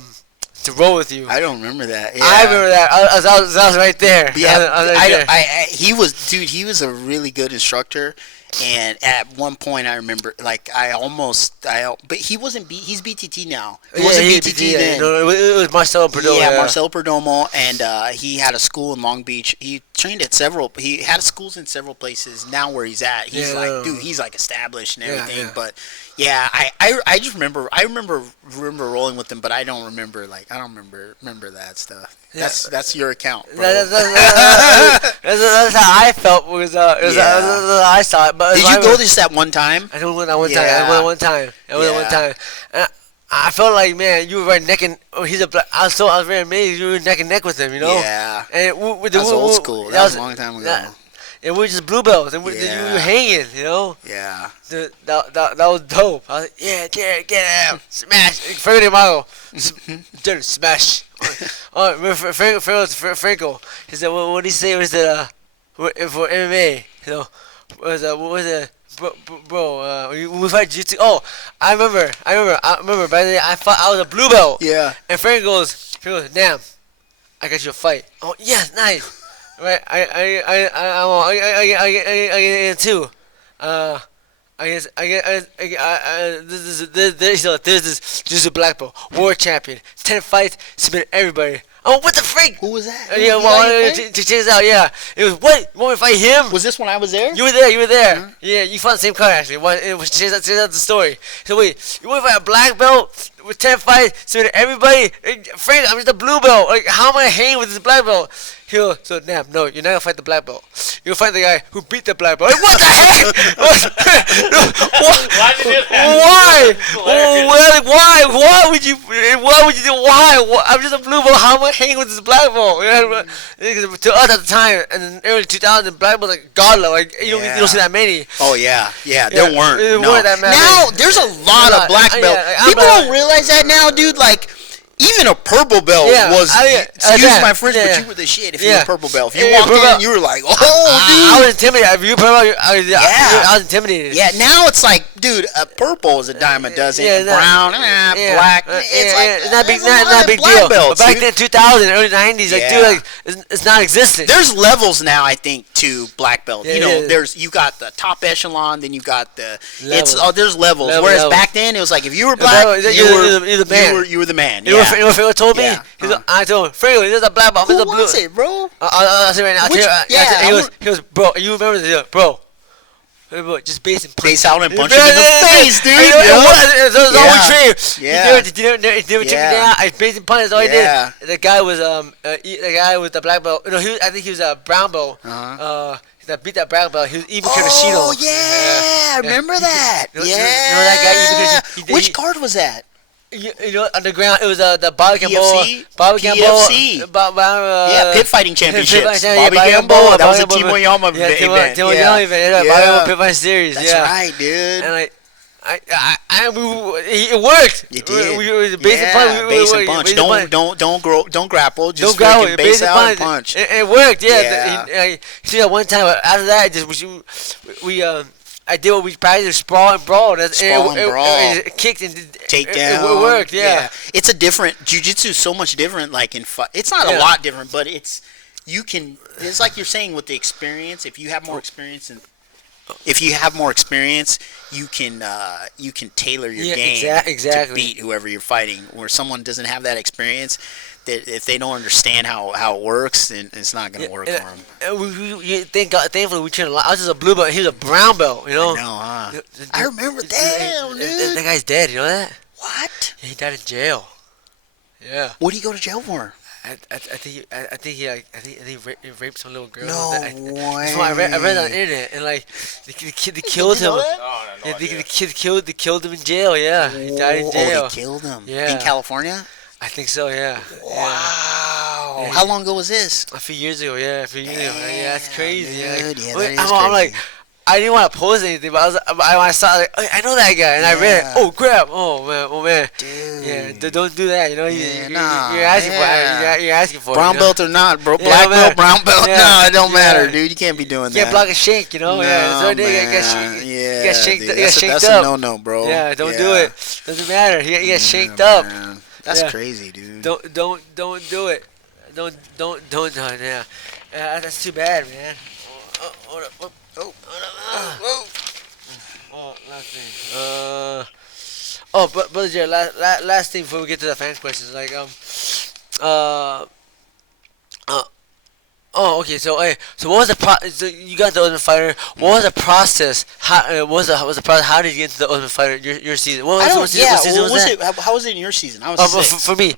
roll with you. I don't remember that. Yeah. I remember that. I was right there. Yeah, he was a really good instructor. And at one point, I remember, like, but he wasn't, he's BTT now. He wasn't BTT then. No, it was Marcelo Perdomo. Yeah, Marcelo Perdomo, and he had a school in Long Beach. He trained at he had schools in several places. Now where he's at, he's he's like established and everything. Yeah. But yeah, I just remember, remember rolling with him, but I don't remember, remember that stuff. Yeah. That's your account, bro. That's how I felt. Was I saw it. But did you go this that one time? I only went that one time. I went one time. And I felt like, man, you were right neck and he's a black. I was very amazed. You were neck and neck with him, you know. Yeah. And that was old school. That was a long time ago. And we were just blue belts, and you were hanging, you know. Yeah. That was dope. I was like, yeah, Jared, get him, smash, Franco Mago, Jared, smash. Franco. He said, what did he say? Was it for MMA? You know, what was it? Bro, we fight jiu-jitsu. Oh, I remember. By the way, I was a blue belt. Yeah. And Frank goes, damn, I got you a fight. Oh, yes, nice. Right, I get too. There's this jiu-jitsu black belt, world champion, 10 fights, submitted everybody. Oh, what the freak? Who was that? Yeah, to check this out, yeah. It was, what? You want me to fight him? Was this when I was there? You were there. Mm-hmm. Yeah, you fought the same card, actually. Check out the story. So, wait, you want me to fight a black belt with 10 fights, submitted everybody? Frank, I'm just a blue belt. Like, how am I hanging with this black belt? He goes, so, damn, no, you're not going to fight the black belt. You'll fight the guy who beat the black belt. Like, what the heck? Why did you do that? Why? Why would you do? Why? I'm just a blue belt. How am I hanging with this black belt? To us at the time, in the early 2000s, black belts like godlike. Like you don't see that many. Oh yeah. There weren't. There weren't that many. Now there's a lot of black belts. People don't realize that now, dude. Like. Even a purple belt was, excuse my French, but you were the shit if you were a purple belt. If you walked in, you were like, oh, dude. I was intimidated. If you were purple, I was intimidated. Yeah, now it's like, dude, a purple is a dime a dozen. Brown, black. It's not a big deal. But back then, 2000, early 90s, like, dude, it's non-existent. There's levels now, I think, to black belt. You know, you got the top echelon, then you got the, there's levels. Whereas back then, it was like, if you were black, you were the man. You know what Franco told me? I told him, Franco, there's a black belt. Who was it, bro? I'll say right now. He goes, bro, you remember this? Bro, just base and punch. Base out and punch him in the face, dude. It was all we trained. He never took me down. I base and punch. That's all he did. The guy was the guy with the black belt. No, I think he was a brown belt. That beat that black belt. He was Ivan Kinoshino. Oh yeah, I remember that. You know that guy? Which card was that? You know, underground, it was the Bobby Gamboa. Pit fighting championships. Bobby Gamboa, that was a Timo Yama event. Timo Yama event, Bobby Gamboa Pit Fighting Series. That's right, dude. And it worked. It did. We base and punch. Don't grapple. Just freaking base out and punch. It worked, yeah. See that one time after that, I did what we practiced, sprawl and brawl. It kicked and takedown. It worked, yeah. It's a different jiu-jitsu is so much different. Like in it's not a lot different, but it's like you're saying with the experience. If you have more experience, and if you have more experience, you can tailor your game to beat whoever you're fighting. Where someone doesn't have that experience, that if they don't understand how it works, then it's not gonna work for them. Thankfully, we trained a lot. I was just a blue belt. He was a brown belt. You know. I know, huh? I remember that. Dude. That guy's dead. You know that? What? Yeah, he died in jail. Yeah. What did he go to jail for? I think he raped some little girl. No way. I read it on the internet, and like the kid killed him. No, The kid killed him in jail. Yeah, he died in jail. Oh, they killed him. Yeah. In California. I think so. Yeah. Wow. Yeah. How long ago was this? A few years ago. Yeah, Yeah, that's crazy. Dude, Yeah. yeah, that is I'm like, I didn't want to post anything, but I saw like, I know that guy, and I read it. Oh crap! Oh man! Dude. Yeah, don't do that. You know, you're asking for it. You're asking for brown it. belt or not, bro. Black belt, brown belt. Yeah. No, it don't matter, dude. You can't be doing that. You can't block a shank, you know. No, Yeah, so man. you got shanked. Dude, You got shanked that's up. a no, bro. Yeah, don't do it. Doesn't matter. You got shanked up. Man. That's crazy, dude. Don't do it. Don't. Yeah. That's too bad, man. Hold up. Oh, last thing. But Brother Jared, last thing before we get to the fans questions, like okay. So what was the So you got the Ultimate Fighter. What was the process? How what was the process? How did you get into the Ultimate Fighter? Your season. What season was it? How was it in your season? I was six. For me,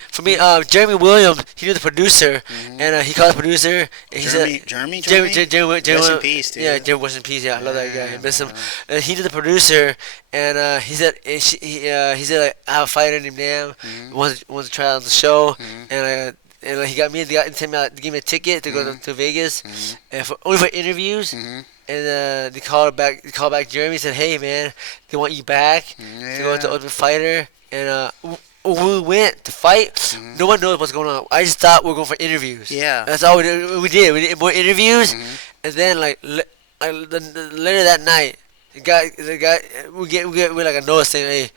Jeremy Williams. He knew the producer, and he called the producer. And he Jeremy. Rest in peace, dude. Yeah, Jeremy, rest in peace. Yeah, I love that guy. I miss him. He did the producer, and he said like, I have a fighter named Nam. Wants to try out the show, and he got me. They gave me a ticket to go to Vegas, and only for interviews. And they called back. Jeremy said, "Hey man, they want you back to go to Ultimate Fighter." And we went to fight. No one knows what's going on. I just thought we were going for interviews. Yeah, that's all we did. We did more interviews, and then later that night, the guy we get like a notice saying, "Hey,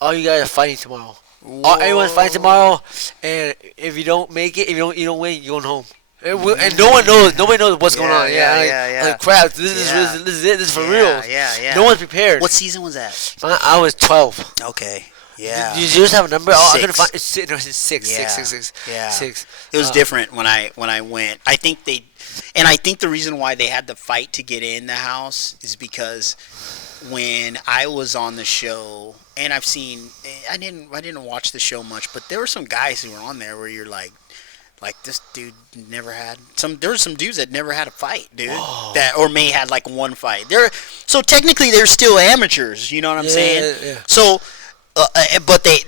all you guys are fighting tomorrow." Everyone's fighting tomorrow, and if you don't make it, if you don't win, you're going home. And no one knows. Nobody knows what's going on. Like, crap, this is it. This is for real. Yeah. No one's prepared. What season was that? I was 12. Okay. Yeah. Did you just have a number? Oh, I couldn't find. It's six. Yeah. Six. It was different when I went. I think the reason why they had to fight to get in the house is because when I was on the show, and I didn't watch the show much, but there were some guys who were on there where you're like this dude never had there were some dudes that never had a fight, dude. Whoa. That or may had like one fight. So technically they're still amateurs, you know what I'm saying? Yeah. So but they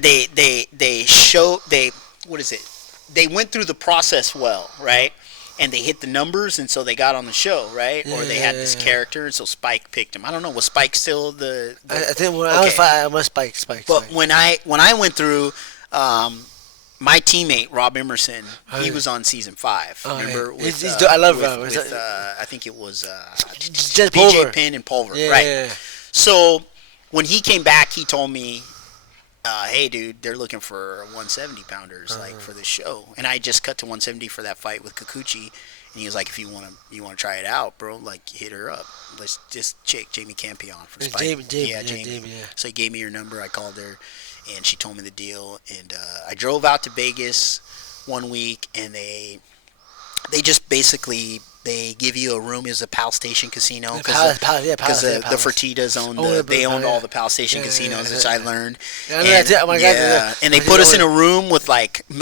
went through the process well, right? And they hit the numbers, and so they got on the show, right? Or they had this character, and so Spike picked him. I don't know. Was Spike still the I think when I was Spike. But when I went through, my teammate Rob Emerson, he was on season 5. Remember? Yeah. I love Rob. I think it was just BJ Penn and Pulver, right? Yeah. So when he came back, he told me, hey dude, they're looking for 170 pounders like for this show, and I just cut to 170 for that fight with Kikuchi, and he was like, if you want to try it out, bro, like hit her up. Let's just check Jamie Campion for Spike. Jamie. So he gave me her number. I called her, and she told me the deal, and I drove out to Vegas one week, and they just basically. They give you a room. It was a Pal Station casino because the Fertittas owned all the Pal Station casinos, which I learned. And they put us in a room with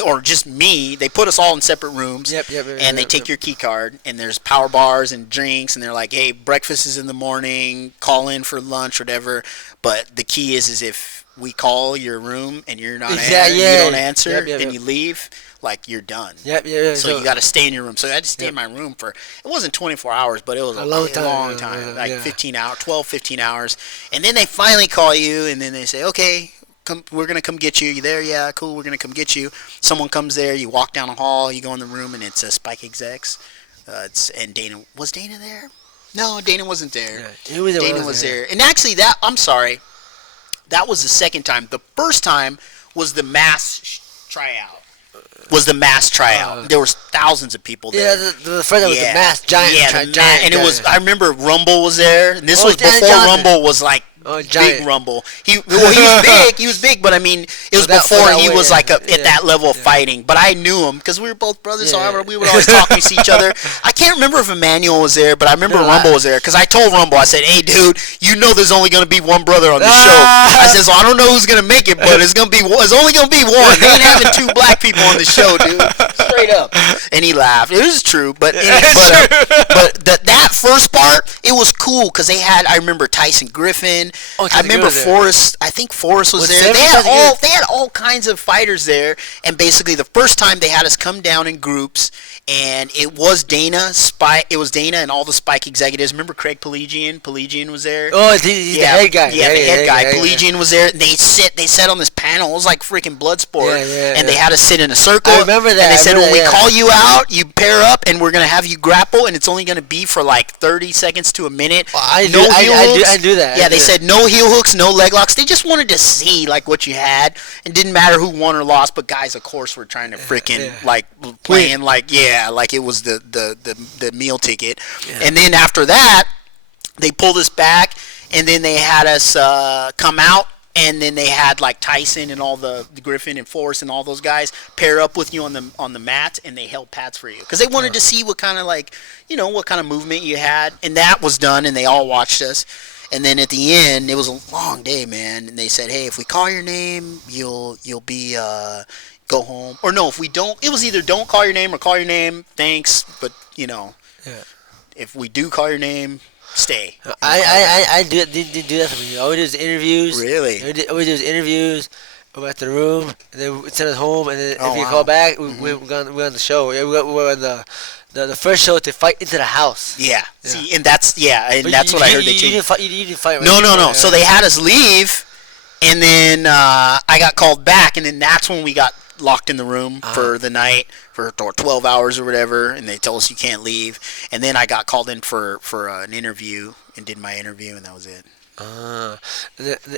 or just me. They put us all in separate rooms. And they take your key card, and there's power bars and drinks, and they're like, hey, breakfast is in the morning. Call in for lunch, whatever. But the key is if we call your room and you're not you don't answer, and you leave. Like you're done. So you got to stay in your room. So I had to stay in my room for. It wasn't 24 hours, but it was a long time. Like 15 hours. And then they finally call you, and then they say, "Okay, come. We're gonna come get you. You there? Yeah, cool. We're gonna come get you." Someone comes there. You walk down the hall. You go in the room, and it's Spike Execs. And Dana was Dana there? No, Dana wasn't there. Dana was there. And actually, I'm sorry. That was the second time. The first time was the mass tryout. was the mass tryout. There was thousands of people there. Yeah, the first one was the mass giant. Yeah, giant, and it was. I remember Rumble was there. And this was before Rumble was like big Rumble. He was big. He was big, but I mean, it was before he was like at that level of fighting. But I knew him because we were both brothers, so we would always talk and see each other. I can't remember if Emmanuel was there, but I remember Rumble was there because I told Rumble, I said, "Hey, dude, you know there's only gonna be one brother on the show." I said, "So I don't know who's gonna make it, but it's only gonna be one. They ain't having two black people on the show, dude." Straight up. And he laughed. It was true, but that first part, it was cool because they had. I remember Tyson Griffin. I remember Forrest. I think Forrest was there. They had all kinds of fighters there, and basically the first time they had us come down in groups, and it was Dana and all the Spike executives. Remember Craig Pelagian? Pelagian was there. Oh, he's the head guy. Yeah, the head guy. Pelagian was there. And they sat on this panel. It was like freaking Bloodsport. And they had us sit in a circle. I remember that. And they said, when we call you out, you pair up, and we're gonna have you grapple, and it's only gonna be for like 30 seconds to a minute. I do that. Yeah, they said no heel hooks, no leg locks. They just wanted to see like what you had. It didn't matter who won or lost, but guys, of course, were trying to freaking like playing like it was the meal ticket. And then after that, they pulled us back, and then they had us come out. And then they had like Tyson and all the Griffin and Forrest and all those guys pair up with you on the mat, and they held pads for you because they wanted to see what kind of what kind of movement you had. And that was done, and they all watched us. And then at the end, it was a long day, man. And they said, "Hey, if we call your name, you'll be go home." Or no, if we don't, it was either don't call your name or call your name. Thanks, but if we do call your name, stay. I do that for me. I always do interviews. Really? I always do interviews. Go back to the room, and then send us home. And then if you call back, we're on the show. We're on the first show to fight into the house. Yeah. See, and that's what I heard they changed. You didn't fight. No. So they had us leave, and then I got called back, and then that's when we got locked in the room for the night for 12 hours or whatever, and they told us you can't leave. And then I got called in for an interview and did my interview, and that was it.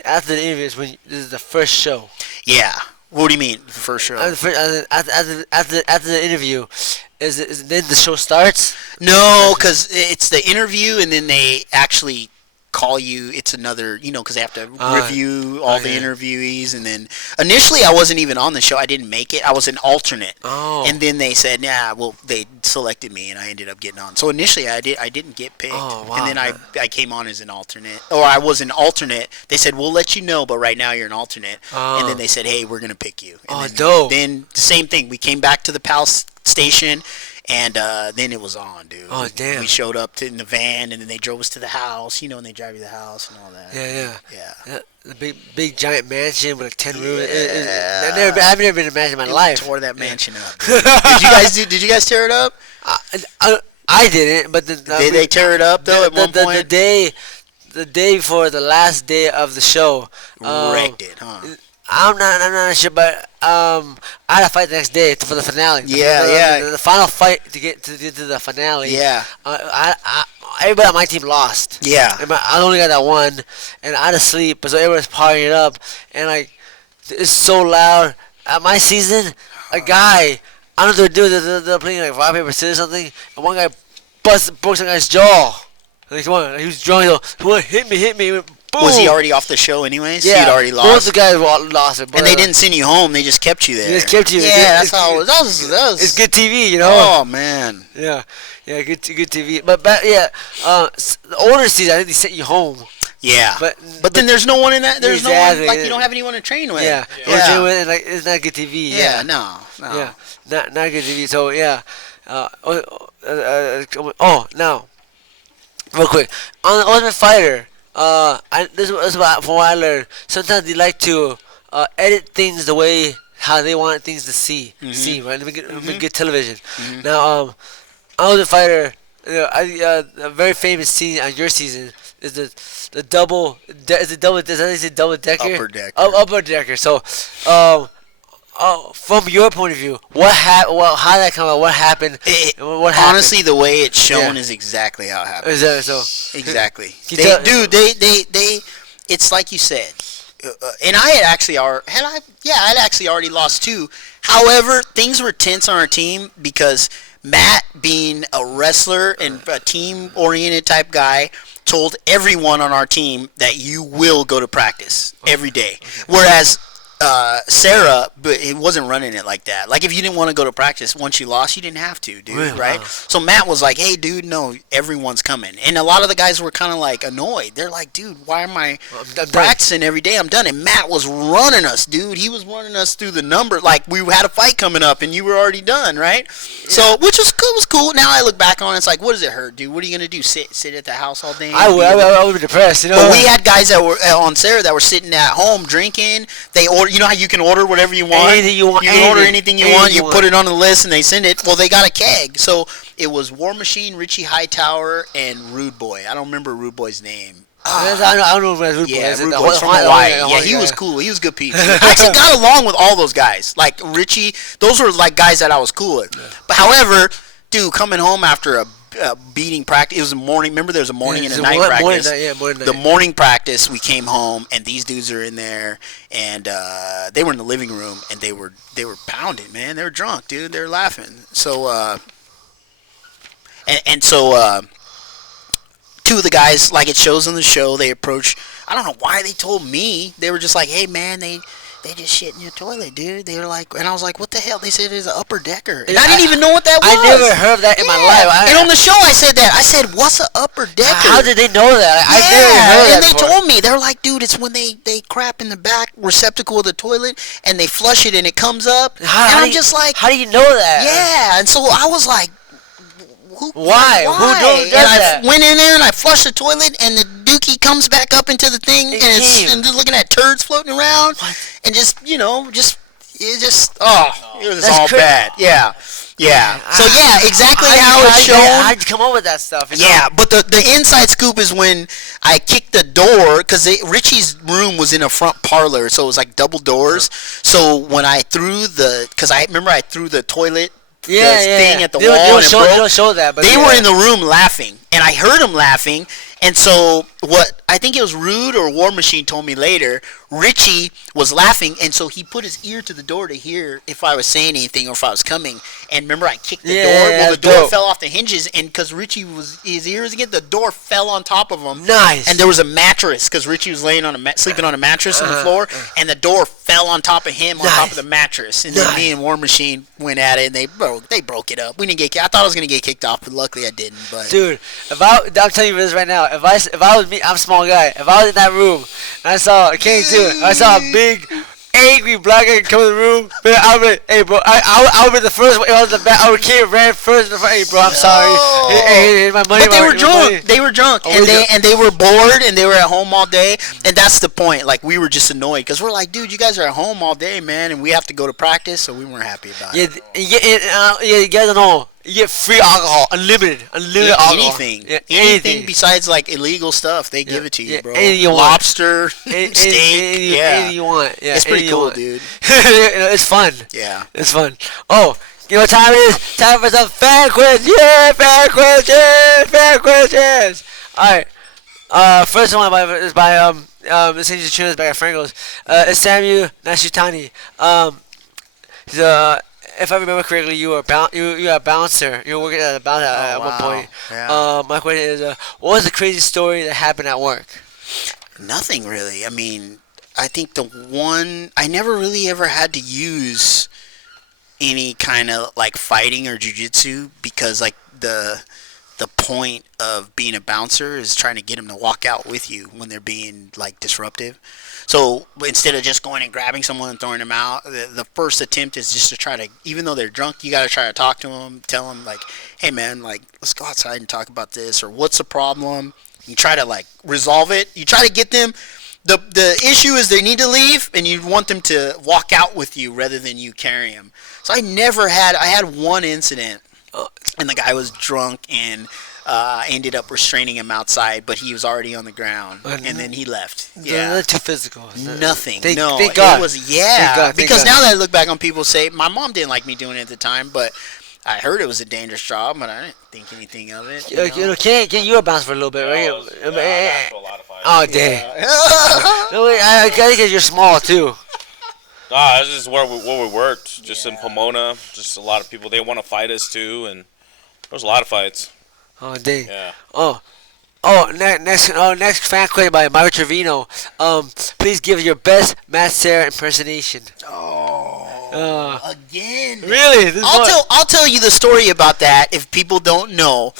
After the interview this is the first show. Yeah. What do you mean, the first show? After the interview, is then the show starts? No, because it's the interview, and then they actually call you. It's another, because they have to review all the interviewees, and then initially I wasn't even on the show. I didn't make it. I was an alternate, and then they said, they selected me, and I ended up getting on. So initially I didn't get picked, and then I came on as an alternate, or I was an alternate. They said, we'll let you know, but right now you're an alternate, and then they said, hey, we're gonna pick you. And dope. Then same thing. We came back to the Palace station. And then it was on, dude. Oh, damn. We showed up in the van, and then they drove us to the house, and they drive you to the house and all that. Yeah. The big giant mansion with 10 rooms. I've never been in a mansion in my life. Tore that mansion up. Did you guys tear it up? I didn't, but did they tear it up though at one point? The day before the last day of the show, wrecked it, huh? I'm not sure, but I had a fight the next day for the finale. The final fight to get to the finale. Yeah. Everybody on my team lost. Yeah. I only got that one, and I had to sleep, so everyone's partying it up, and it's so loud. At my season, a guy, I don't know what they're doing. They're playing like rock paper scissors or something, and one guy broke some guy's jaw. He was drunk. He went, hit me. Boom. Was he already off the show anyways? Yeah. He'd already lost? Both the guys lost it. And they didn't send you home. They just kept you there. They just kept you. Yeah, that's how it was. It's good TV, Oh, man. Yeah, good TV. But the older season, I think they sent you home. Yeah. But then there's no one in that. There's no one, you don't have anyone to train with. Yeah. Train with, and it's not good TV. Yeah, no. Yeah, not good TV. So, yeah. Now, real quick. On the Ultimate Fighter, this is from what I learned. Sometimes they like to edit things the way how they want things to see, right? Make good television. Now, on the Fighter, a very famous scene on your season is the double. Is it double? Does that say double decker? Upper decker. Upper decker. So, from your point of view, what happened? Well, how did that come out? What happened? What happened? Honestly, the way it's shown is exactly how it happened. Is that so? Exactly. They. It's like you said. and I had actually already lost too. However, things were tense on our team because Matt, being a wrestler and a team-oriented type guy, told everyone on our team that you will go to practice every day. Whereas Sarah, but it wasn't running it like that. Like if you didn't want to go to practice once you lost, you didn't have to, dude. Really? Right? Wow. So Matt was like, "Hey, dude, no, everyone's coming." And a lot of the guys were kind of like annoyed. They're like, "Dude, why am I practicing every day? I'm done." And Matt was running us, dude. He was running us through the number. Like we had a fight coming up, and you were already done, right? Yeah. So which was cool. Was cool. Now I look back on it, it's like, what does it hurt, dude? What are you gonna do? Sit at the house all day? I would be depressed, you know. But we had guys that were on Sarah that were sitting at home drinking. They order. You know how you can order whatever you want. Anything you want. You can order anything you want. You put it on the list and they send it. Well, they got a keg. So it was War Machine, Richie Hightower, and Rude Boy. I don't remember Rude Boy's name. I don't know if Rude Boy. Yeah, Rude Boy's from Hawaii. Yeah, he was cool. He was good people. I actually got along with all those guys. Like Richie, those were like guys that I was cool with. Yeah. But however, dude, coming home after a beating practice. It was a morning. Remember, there was a morning and a night practice. The morning practice, we came home and these dudes are in there, and they were in the living room and they were pounding, man. They were drunk, dude. They were laughing. So so two of the guys, like it shows on the show, they approached. I don't know why they told me. They were just like, "Hey, man, they just shit in your toilet, dude." They were like, and I was like, "What the hell?" They said it's an upper decker, and I didn't even know what that was. I never heard of that in my life. And on the show, I said that. I said, "What's an upper decker?" How did they know that? I never heard that. And they told me. They're like, "Dude, it's when they crap in the back receptacle of the toilet and they flush it and it comes up." And I'm just like, "How do you know that?" Yeah, and so I was like, Why? Who does that? I went in there and I flushed the toilet and the dookie comes back up into the thing and it's looking at turds floating around. What? And just it was all bad. Yeah. So exactly how it's shown. How'd you come up with that stuff? Yeah, but the inside scoop is when I kicked the door, because Richie's room was in a front parlor, so it was like double doors. So when I threw I threw the toilet thing at the wall. They don't show that, but they were in the room laughing, and I heard them laughing. And so I think it was Rude or War Machine told me later, Richie was laughing, and so he put his ear to the door to hear if I was saying anything or if I was coming. And remember, I kicked the door. Well, the door fell off the hinges, and because Richie his ears again, the door fell on top of him. Nice. And there was a mattress because Richie was laying on sleeping on a mattress on the floor, and the door fell on top of him on top of the mattress. And then me and War Machine went at it, and they broke it up. We didn't get. I thought I was gonna get kicked off, but luckily I didn't. But dude, I'm telling you this right now. If I was me, I'm a small guy. If I was in that room and I saw King too, I saw a big, angry black guy come in the room, but I would, hey bro, I would be the first. If I was the back, I would keep ran first in the front. Hey bro, I'm sorry. Hey, my money. But they were drunk. They were drunk, and they were bored, and they were at home all day. And that's the point. Like we were just annoyed because we're like, dude, you guys are at home all day, man, and we have to go to practice, so we weren't happy about it. You guys don't know. You get free alcohol, unlimited alcohol. Anything besides like illegal stuff, they give it to you, bro. Anything you Lobster, steak, anything you want. Yeah, it's pretty cool, dude. It's fun. Yeah, it's fun. Oh, you know what time it is? Time for some fan quiz. Yeah, fan questions. All right. First one is by the St. Tunas by Franco's. It's Samuel Nashitani. He's if I remember correctly, you were a bouncer. You were working at a bouncer at one point. Yeah. My question is, what was the craziest story that happened at work? Nothing really. I mean, I think I never really ever had to use any kind of like fighting or jiu-jitsu because like the point of being a bouncer is trying to get them to walk out with you when they're being like disruptive. So instead of just going and grabbing someone and throwing them out, the first attempt is just to try to, even though they're drunk, you got to try to talk to them, tell them like, hey man, like let's go outside and talk about this, or what's the problem. You try to like resolve it. You try to get them. The issue is they need to leave, and you want them to walk out with you rather than you carry them. So I had one incident, and the guy was drunk and. Ended up restraining him outside, but he was already on the ground, and then he left. Yeah, they're too physical. Nothing. Thank God. It was because now that I look back on people say, my mom didn't like me doing it at the time, but I heard it was a dangerous job, but I didn't think anything of it. Can you bounce for a little bit, right? I got into a lot of fights. Oh, dang. No, wait, I gotta get you're small, too. Nah, this is where we worked, just in Pomona. Just a lot of people, they want to fight us, too, and there was a lot of fights. Oh, dang. Yeah. Next fan question by Mario Trevino. Please give your best Matt Serra impersonation. Again. Really? I'll tell you the story about that if people don't know.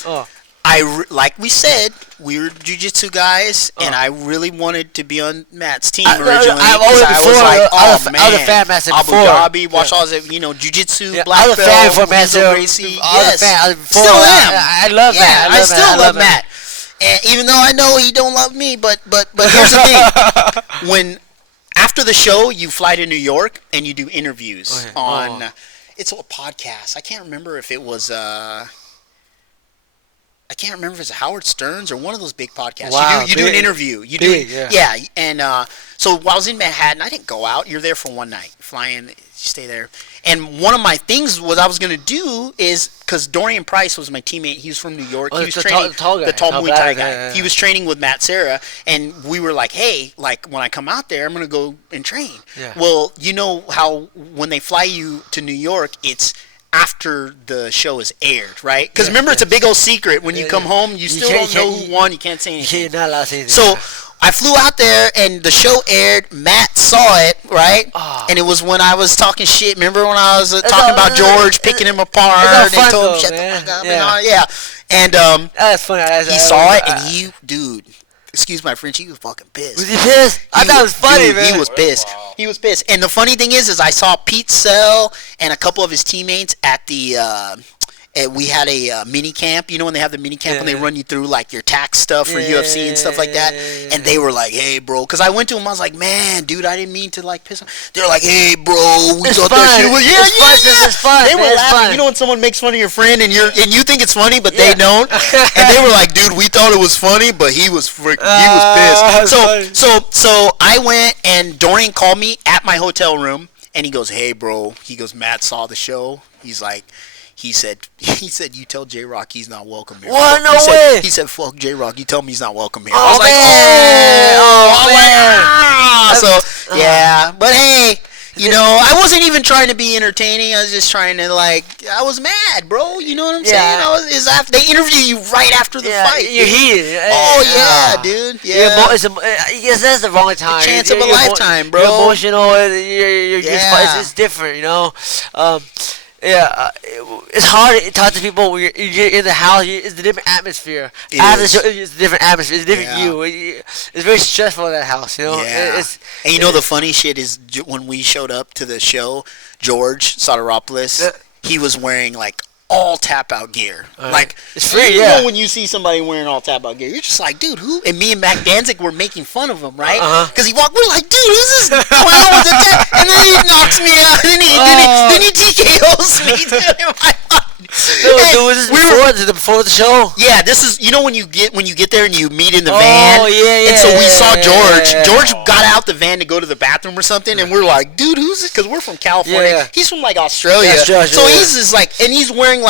Like we said, we were jiu-jitsu guys, and I really wanted to be on Matt's team originally. I was a fan of Matt Serra Abu before. Dhabi, watch all that, jiu-jitsu, black I was a fan belt, for Matt Serra. Yes, Still am. I love Matt. I still love Matt. And even though I know he don't love me, but here's the thing: when after the show you fly to New York and you do interviews on, it's a podcast. I can't remember if it was Howard Stern's or one of those big podcasts. Wow, you do an interview. And so while I was in Manhattan, I didn't go out. You're there for one night, fly in, you stay there. And one of my things was I was going to do is, because Dorian Price was my teammate. He was from New York. He was training, the tall Muay Thai guy. Yeah. He was training with Matt Serra, and we were like, hey, like when I come out there, I'm going to go and train. Yeah. Well, you know how when they fly you to New York, it's after the show is aired, right? Because remember, it's a big old secret. When you come home, you still don't know who won. You can't say anything. You're not allowed to say anything. So I flew out there, and the show aired. Matt saw it, right? And it was when I was talking shit. Remember when I was talking about George, picking him apart, and told him shut the fuck up and all? Yeah. And that's funny. He saw it, and dude, excuse my French, he was fucking pissed. Was he pissed? I thought it was funny, man. He was pissed. Wow. He was pissed. And the funny thing is I saw Pete Sell and a couple of his teammates at the we had a mini camp. You know when they have the mini camp and they run you through like your tax stuff for UFC and stuff like that. And they were like, "Hey, bro," because I went to him. I was like, "Man, dude, I didn't mean to like piss him." They're like, "Hey, bro, we thought that shit was It's fun. They were laughing. You know when someone makes fun of your friend and you think it's funny, but they don't. And they were like, "Dude, we thought it was funny, but he was pissed." So I went and Dorian called me at my hotel room and he goes, "Hey, bro," he goes, "Matt saw the show." He's like. He said, you tell J-Roc he's not welcome here. What? No way. He said, fuck J-Roc. You tell him he's not welcome here. Oh, I was like, man. So, yeah. But, hey, I wasn't even trying to be entertaining. I was just trying to, I was mad, bro. You know what I'm saying? They interview you right after the fight. You're heated. Oh, yeah, dude. Yeah. Yes, that's the wrong time. The chance of a lifetime, bro. You're emotional. It's different, it's hard to talk to people when you're in the house. It's a different atmosphere. After the show, it's a different atmosphere. It's a different view. It's very stressful in that house, Yeah. And the funny shit is when we showed up to the show, George Soteropoulos, he was wearing all tap out gear. It's free, when you see somebody wearing all tap out gear, you're just like, dude, who? And me and Mac Danzig were making fun of him, right? Because he walked, we're like, dude, who's this clown with the tap? And then he knocks me out. Then he TKOs me. Was this before the show? Yeah, this is when you get there and you meet in the van. Oh yeah. And so we saw George. George got out the van to go to the bathroom or something, and we're like, dude, who's this? Because we're from California. Yeah. He's from Australia. So he's just and he's wearing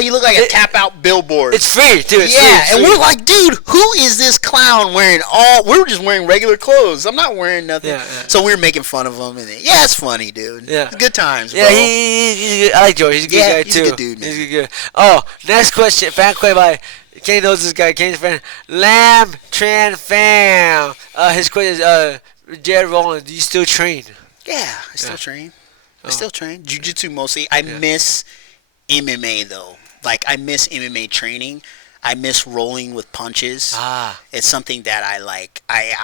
he looked like a tap out billboard. It's free too. It's free. And we're like, dude, who is this clown wearing we were just wearing regular clothes. I'm not wearing nothing. Yeah. So we were making fun of him, and it's funny, dude. Yeah, it's good times, bro. Yeah, he's good. I like George. He's a good guy too. He's a good dude, man. He's good. Oh, next question. Fan question by Kenny knows this guy. Kenny's fan. Lamb Tran Fam. His question is, Jared Rollins, do you still train? Yeah, I still train. I still train. Jiu-jitsu mostly. I miss MMA though. I miss MMA training. I miss rolling with punches. It's something that I like. I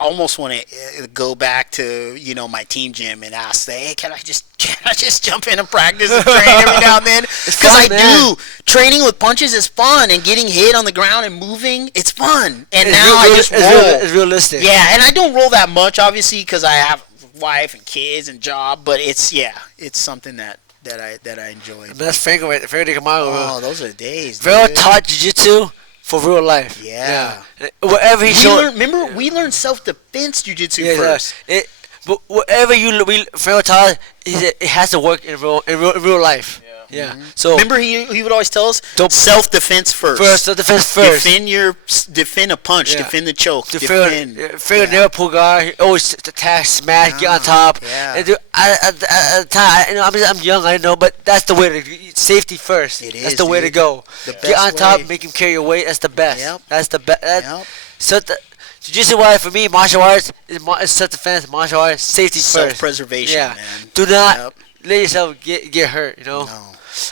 almost want to go back to my team gym and ask, hey, can I just jump in and practice and train every now and then? Because I do. Training with punches is fun, and getting hit on the ground and moving, it's fun. And I just roll. It's realistic. Yeah, and I don't roll that much, obviously, because I have a wife and kids and job. But it's something that I enjoy. That's Franco de Camargo. Oh, those are the days. Franco taught jiu-jitsu for real life. Yeah. Whatever he showed. We learned self-defense jiu-jitsu first. But whatever Franco taught, it has to work in real life. Yeah. Yeah. Mm-hmm. So remember, he would always tell us, Don't- self-defense first. self-defense first. Defend a punch, Yeah. defend the choke, Figure Yeah. never pull guard. Always attack, smash, get on top. Yeah. And at the time, I'm young, I know, but that's the way to safety first. It That's is, the way to dude. go. The Get best on top, way. make him carry your weight. That's the best. Yep. That's the best. Yep. So jiu-jitsu wise for me, martial arts is self-defense. Martial arts, safety first. Self-preservation, Yeah. man. Do not Yep. let yourself get hurt. No.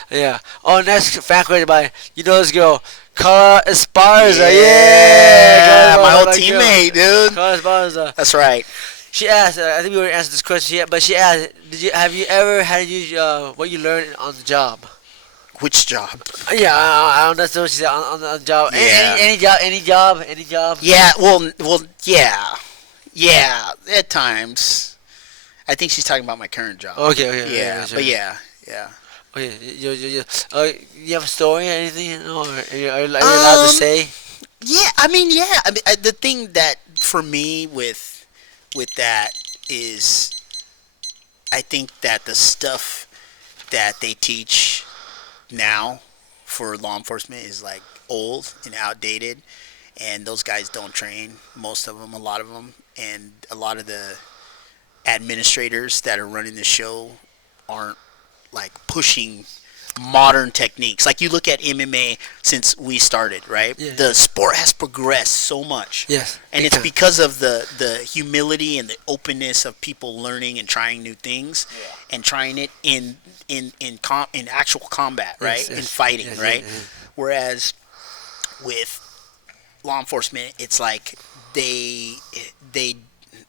Yeah. Oh, next fact question by this girl, Cara Esparza. Yeah, Cara my old Esparza, teammate, dude. Cara Esparza. That's right. She asked. I think we already answered this question yet, but she asked, have you ever had to use what you learned on the job? Which job? Yeah, I don't know. That's what she said on the job. Yeah. Any job. Yeah, well, yeah. At times, I think she's talking about my current job. Okay. Yeah, sure. but yeah. Okay, you have a story or anything? Or are you allowed to say? Yeah, the thing that for me with that is, I think that the stuff that they teach now for law enforcement is like old and outdated, and those guys don't train. Most of them, a lot of them, and a lot of the administrators that are running the show aren't like pushing modern techniques. Like you look at MMA since we started, right? Yeah. The sport has progressed so much. Yes. And big it's time. because of the humility and the openness of people learning and trying new things, and trying it in actual combat, right? Yes, In yes. fighting, Yes, right? yes. Whereas with law enforcement, it's like they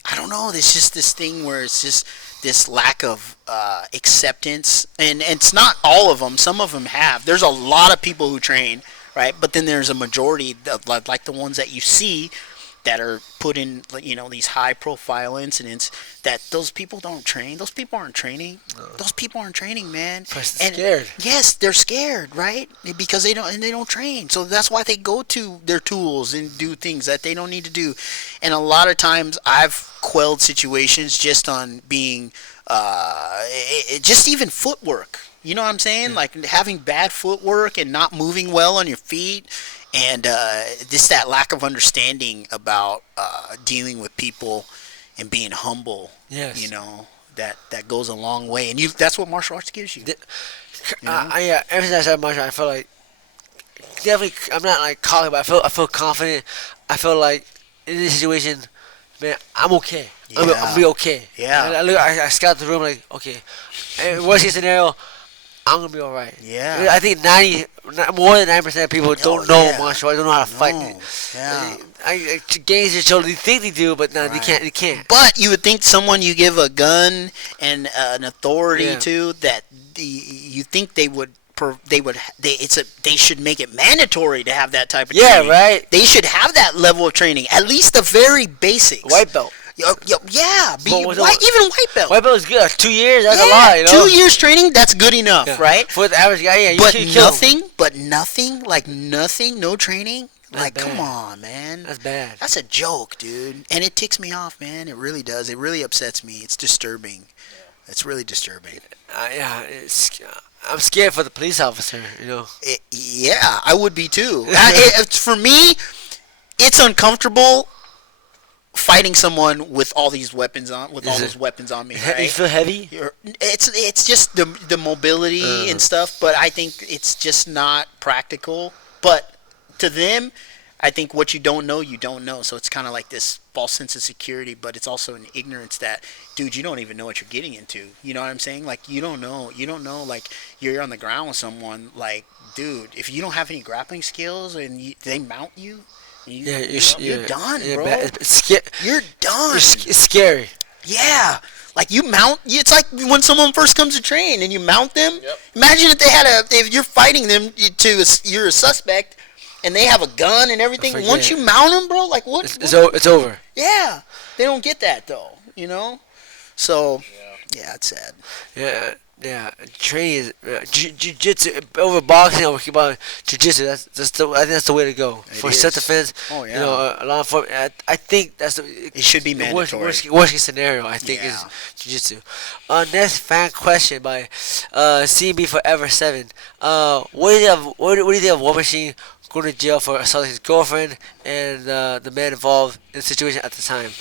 I don't know, there's just this thing where it's just this lack of acceptance, and it's not all of them. Some of them have. There's a lot of people who train, right? But then there's a majority that, like the ones that you see that are put in, these high-profile incidents, that those people don't train. Those people aren't training. Those people aren't training, man. Plus they're scared. Yes, they're scared, right? Because they don't train. So that's why they go to their tools and do things that they don't need to do. And a lot of times I've quelled situations just on being just even footwork. You know what I'm saying? Like having bad footwork and not moving well on your feet, and just that lack of understanding about dealing with people and being humble. Yes. That goes a long way, and that's what martial arts gives you. Ever since I started martial arts, I feel like definitely I'm not like cocky, but I feel confident. I feel like in this situation, man, I'm okay. I'm gonna be okay. Yeah. And I scout the room like, okay. And worst case scenario, I'm gonna be all right. Yeah. I think more than 90% of people don't know martial arts, don't know how to fight. Yeah. Gains your shoulder. They think they do, but no, they Right. can't. They can't. But you would think someone you give a gun and an authority to, that you think they should make it mandatory to have that type of training. Right. They should have that level of training, at least the very basics. White belt. Yeah, even But white belt. White belt is good. 2 years. That's a lot. 2 years training, that's good enough, right? For the average guy, you But should kill him. nothing, no training. That's Like, bad. come on, man. That's bad. That's a joke, dude. And it ticks me off, man. It really does. It really upsets me. It's disturbing. It's really disturbing. I'm scared for the police officer. Yeah, I would be too. For me, it's uncomfortable fighting someone with all these weapons on, those weapons on me. Right? You feel heavy? It's just the mobility and stuff, but I think it's just not practical. But to them, I think what you don't know, you don't know. So it's kind of like this false sense of security, but it's also an ignorance that, dude, you don't even know what you're getting into. You know what I'm saying? Like, you don't know. Like, you're on the ground with someone. Like, dude, if you don't have any grappling skills and they mount you, you're done, bro. You're done. It's scary. Yeah. Like, you mount. It's like when someone first comes to train and you mount them. Yep. Imagine if you're fighting them you're a suspect, and they have a gun and everything. Once you mount them, bro, like what? It's over. Yeah, they don't get that though, So, yeah, it's sad. Yeah. Yeah, training is jiu-jitsu over boxing or jiu-jitsu. I think that's the way to go for is. self-defense. Oh yeah. You know, a lot of I think that's it should be the mandatory. worst case scenario. I think Yeah. is jiu-jitsu. Next fan question by CB Forever 7. What do you have? What do you think of War Machine going to jail for assaulting his girlfriend and the man involved in the situation at the time?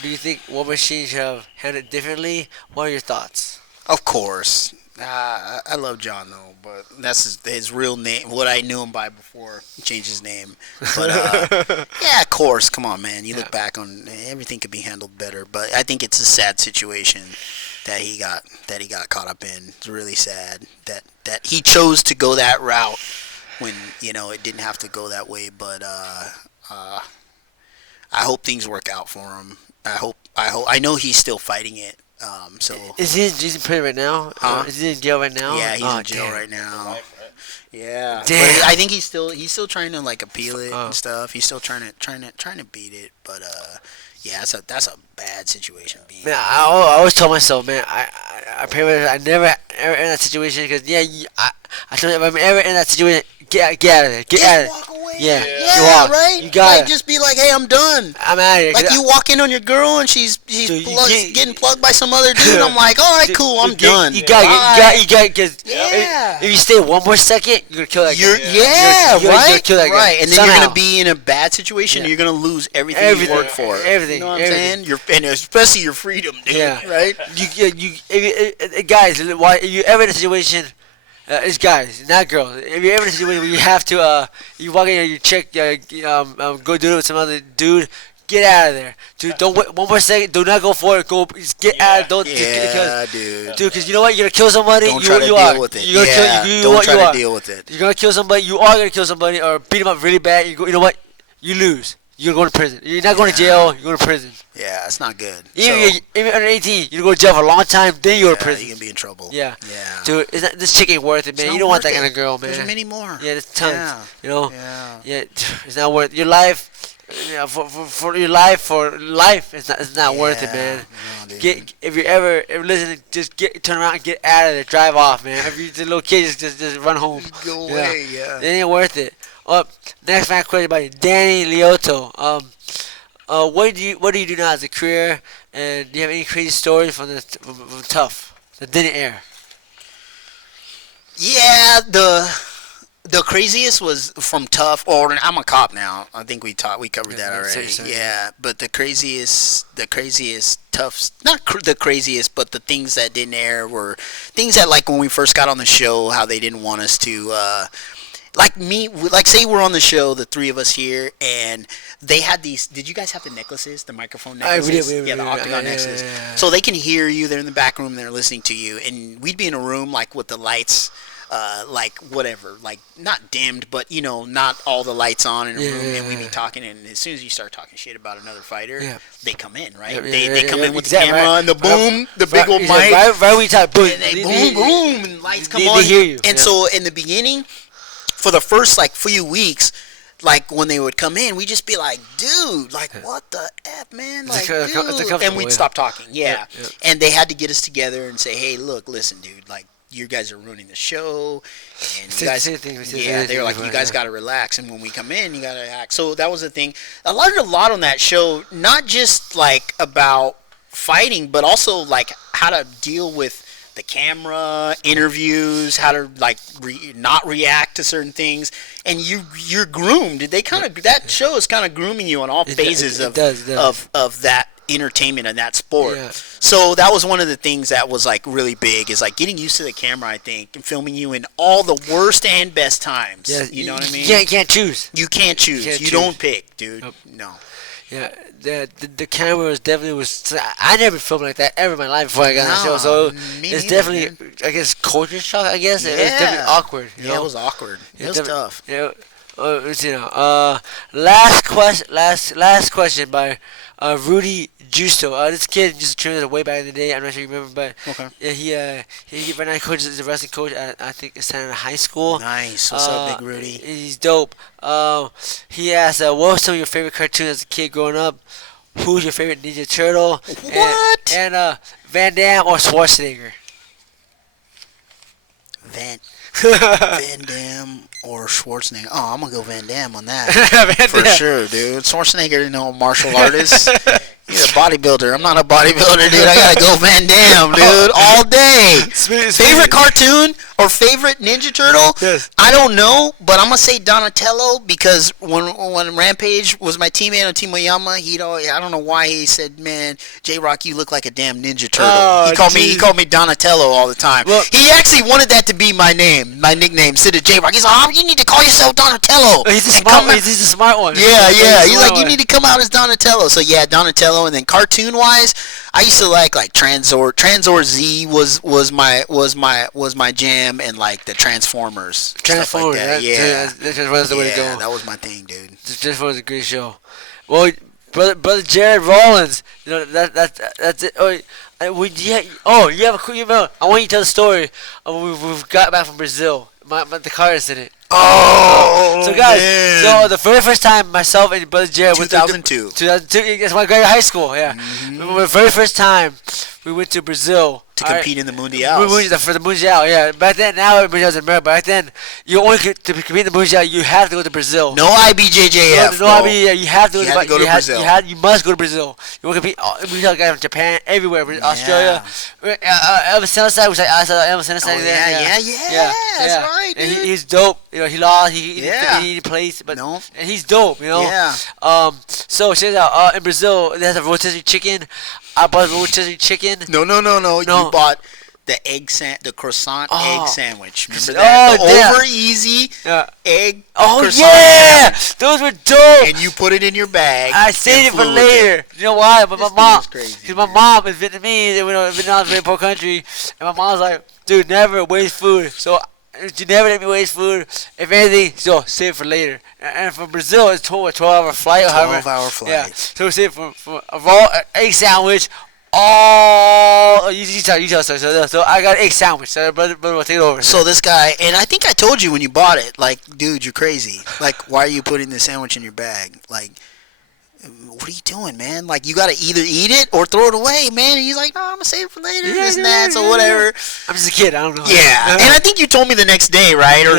Do you think War Machine should have handled it differently? What are your thoughts? Of course. I love John though, but that's his real name. What I knew him by before he changed his name. But yeah, of course. Come on, man. You look back on everything could be handled better. But I think it's a sad situation that he got caught up in. It's really sad that he chose to go that route when it didn't have to go that way. But I hope things work out for him. I know he's still fighting it. So is he in prison right now? Is he in jail right now? Yeah, he's in jail right now. Yeah, damn. But I think he's still trying to like appeal it and stuff. He's still trying to beat it. But yeah, that's a bad situation. Man, I always tell myself, man, I pretty much I never ever in that situation because I told you if I'm ever in that situation, get out of there, get out of there. Walk away. Yeah, yeah, right. You got like just be like, hey, I'm done. I'm out of here. Like you walk in on your girl and she's getting plugged by some other dude. I'm like, all right, cool, I'm done. You got because if you stay one more second, you're gonna kill that guy. You're right, gonna kill that guy. And then you're gonna be in a bad situation. You're gonna lose everything you worked for. Everything. You know what I'm saying? And especially your freedom, dude. Yeah. Right. Guys, if you ever in a situation. It's guys, not girls. If you're ever in a situation where you have to, you walk in and you check, go do it with some other dude, get out of there. Dude, don't wait one more second. Do not go for it. Go, just get out. Don't. Dude, because you know what? You're gonna kill somebody. Don't try to deal with it. You're gonna kill. Don't try to deal with it. You're gonna kill somebody. You are gonna kill somebody or beat them up really bad. You know what? You lose. You're going to prison. You're not going to jail. You're going to prison. Yeah, it's not good. Even under 18, you go to jail for a long time. Then you go to prison. You can be in trouble. Yeah. Yeah. Dude, this chick ain't worth it, man. You don't want that kind of girl, man. There's many more. Yeah, there's tons. Yeah. You know. Yeah. It's not worth your life. Yeah, for your life, for life, it's not worth it, man. No, if you're ever listening, just turn around and get out of there, drive off, man. If you're a little kid, just run home. Just go away. Yeah. It ain't worth it. Next fan question by Danny Lioto. What do you do now as a career, and do you have any crazy stories from Tough that didn't air? Yeah, the craziest was from Tough. Or I'm a cop now. I think we covered that already. Yeah, but the craziest Tough, not the craziest, but the things that didn't air were things that, like when we first got on the show, how they didn't want us to. Say we're on the show, the three of us here, and they had these. Did you guys have the necklaces, the microphone necklaces? We did, the octagon necklaces. Yeah. So they can hear you. They're in the back room. They're listening to you, and we'd be in a room like with the lights, whatever, like not dimmed, but not all the lights on in a room, and we'd be talking. And as soon as you start talking shit about another fighter, they come in, right? They come in with the camera and the boom, the big old mic. Right when we talk, boom, and they boom, and lights come on. They hear you. And so in the beginning, for the first few weeks, when they would come in, we'd just be like, dude, what the F, man? Dude. And we'd stop talking. Yeah. And they had to get us together and say, hey, listen, dude, you guys are ruining the show. And you guys, they were like, you guys got to relax. And when we come in, you got to act. So that was the thing. I learned a lot on that show, not just about fighting, but also how to deal with the camera, interviews, how to not react to certain things, and you're groomed. That show is kind of grooming you on all phases of that entertainment and that sport. Yeah. So that was one of the things that was really big is getting used to the camera, I think, and filming you in all the worst and best times. Yeah, you know what I mean? You can't choose. You can't choose. You don't pick, dude. Nope. No. Yeah, the camera was I never filmed like that ever in my life before I got on the show, so it's definitely, I guess, culture shock, I guess. It was definitely awkward. Yeah, it was awkward. It was tough. Last question by Rudy Justo. This kid just trained way back in the day. I'm not sure you remember, but he right now coaches the wrestling coach at, I think, Santa High School. Nice. What's up, Big Rudy? He's dope. He asked, what were some of your favorite cartoons as a kid growing up? Who's your favorite Ninja Turtle? What? And Van Damme or Schwarzenegger? Van Damme or Schwarzenegger. Oh, I'm gonna go Van Damme on that for sure, dude. Schwarzenegger, martial artist. He's a bodybuilder. I'm not a bodybuilder, dude. I gotta go Van Damme, dude, all day. Favorite cartoon or favorite Ninja Turtle? Yes. I don't know, but I'm gonna say Donatello because when Rampage was my teammate on Team Oyama, I don't know why he said, "Man, J-Roc, you look like a damn Ninja Turtle." Oh, he called me Donatello all the time. Well, he actually wanted that to be my name, my nickname, instead of J-Roc. He's like, "Oh, you need to call yourself Donatello." He's a smart one. He's a smart one. Yeah. He's like, "You need to come out as Donatello." So yeah, Donatello, and then cartoon wise, I used to like Transor. Transor Z was my jam, and like the Transformers. Transformers. Like that. That was the way to go. That was my thing, dude. Transformers was a great show. Well, brother Jared Rollins, that's it. You have a cool email. I want you to tell the story of we've got back from Brazil. The car incident. Oh, so guys, man. so the very first time myself and brother Jared 2002. 2002. That's when I graduated high school. Yeah, the very first time we went to Brazil to compete in the Mundials. For the Mundial, yeah. Back then, now Mundial's in America. Back then, you only to compete in the Mundial, you have to go to Brazil. No IBJJF. No IBJJF. You have to go to Brazil. You must go to Brazil. You want to compete. Mundial guys from Japan, everywhere, Australia. Elvis Senasai, which I saw Elvis Senasai there. Yeah. That's right, dude. And he's dope. He lost. He placed, but and he's dope. Yeah. So check it out. In Brazil, they have a rotisserie chicken. I bought a rotisserie chicken. No. You bought the croissant egg sandwich. Remember that? Over easy egg. Oh yeah, sandwich. Those were dope. And you put it in your bag. I saved it for later. You know why? But my mom, because my mom is Vietnamese. Vietnam's a very poor country, and my mom's like, dude, never waste food. So you never let me waste food. If anything, so save it for later. And from Brazil, it's 12-hour flight. 12-hour flight. Yeah. So save it for a raw egg sandwich. Oh, you tell. So I got an egg sandwich. So brother, will take it over. So this guy, and I think I told you when you bought it, like, dude, you're crazy. Like, why are you putting this sandwich in your bag? Like, what are you doing, man? Like, you gotta either eat it or throw it away, man. And he's like, no, I'm gonna save it for later, this and that, so whatever. I'm just a kid, I don't know. Yeah, and I think you told me the next day, right? Or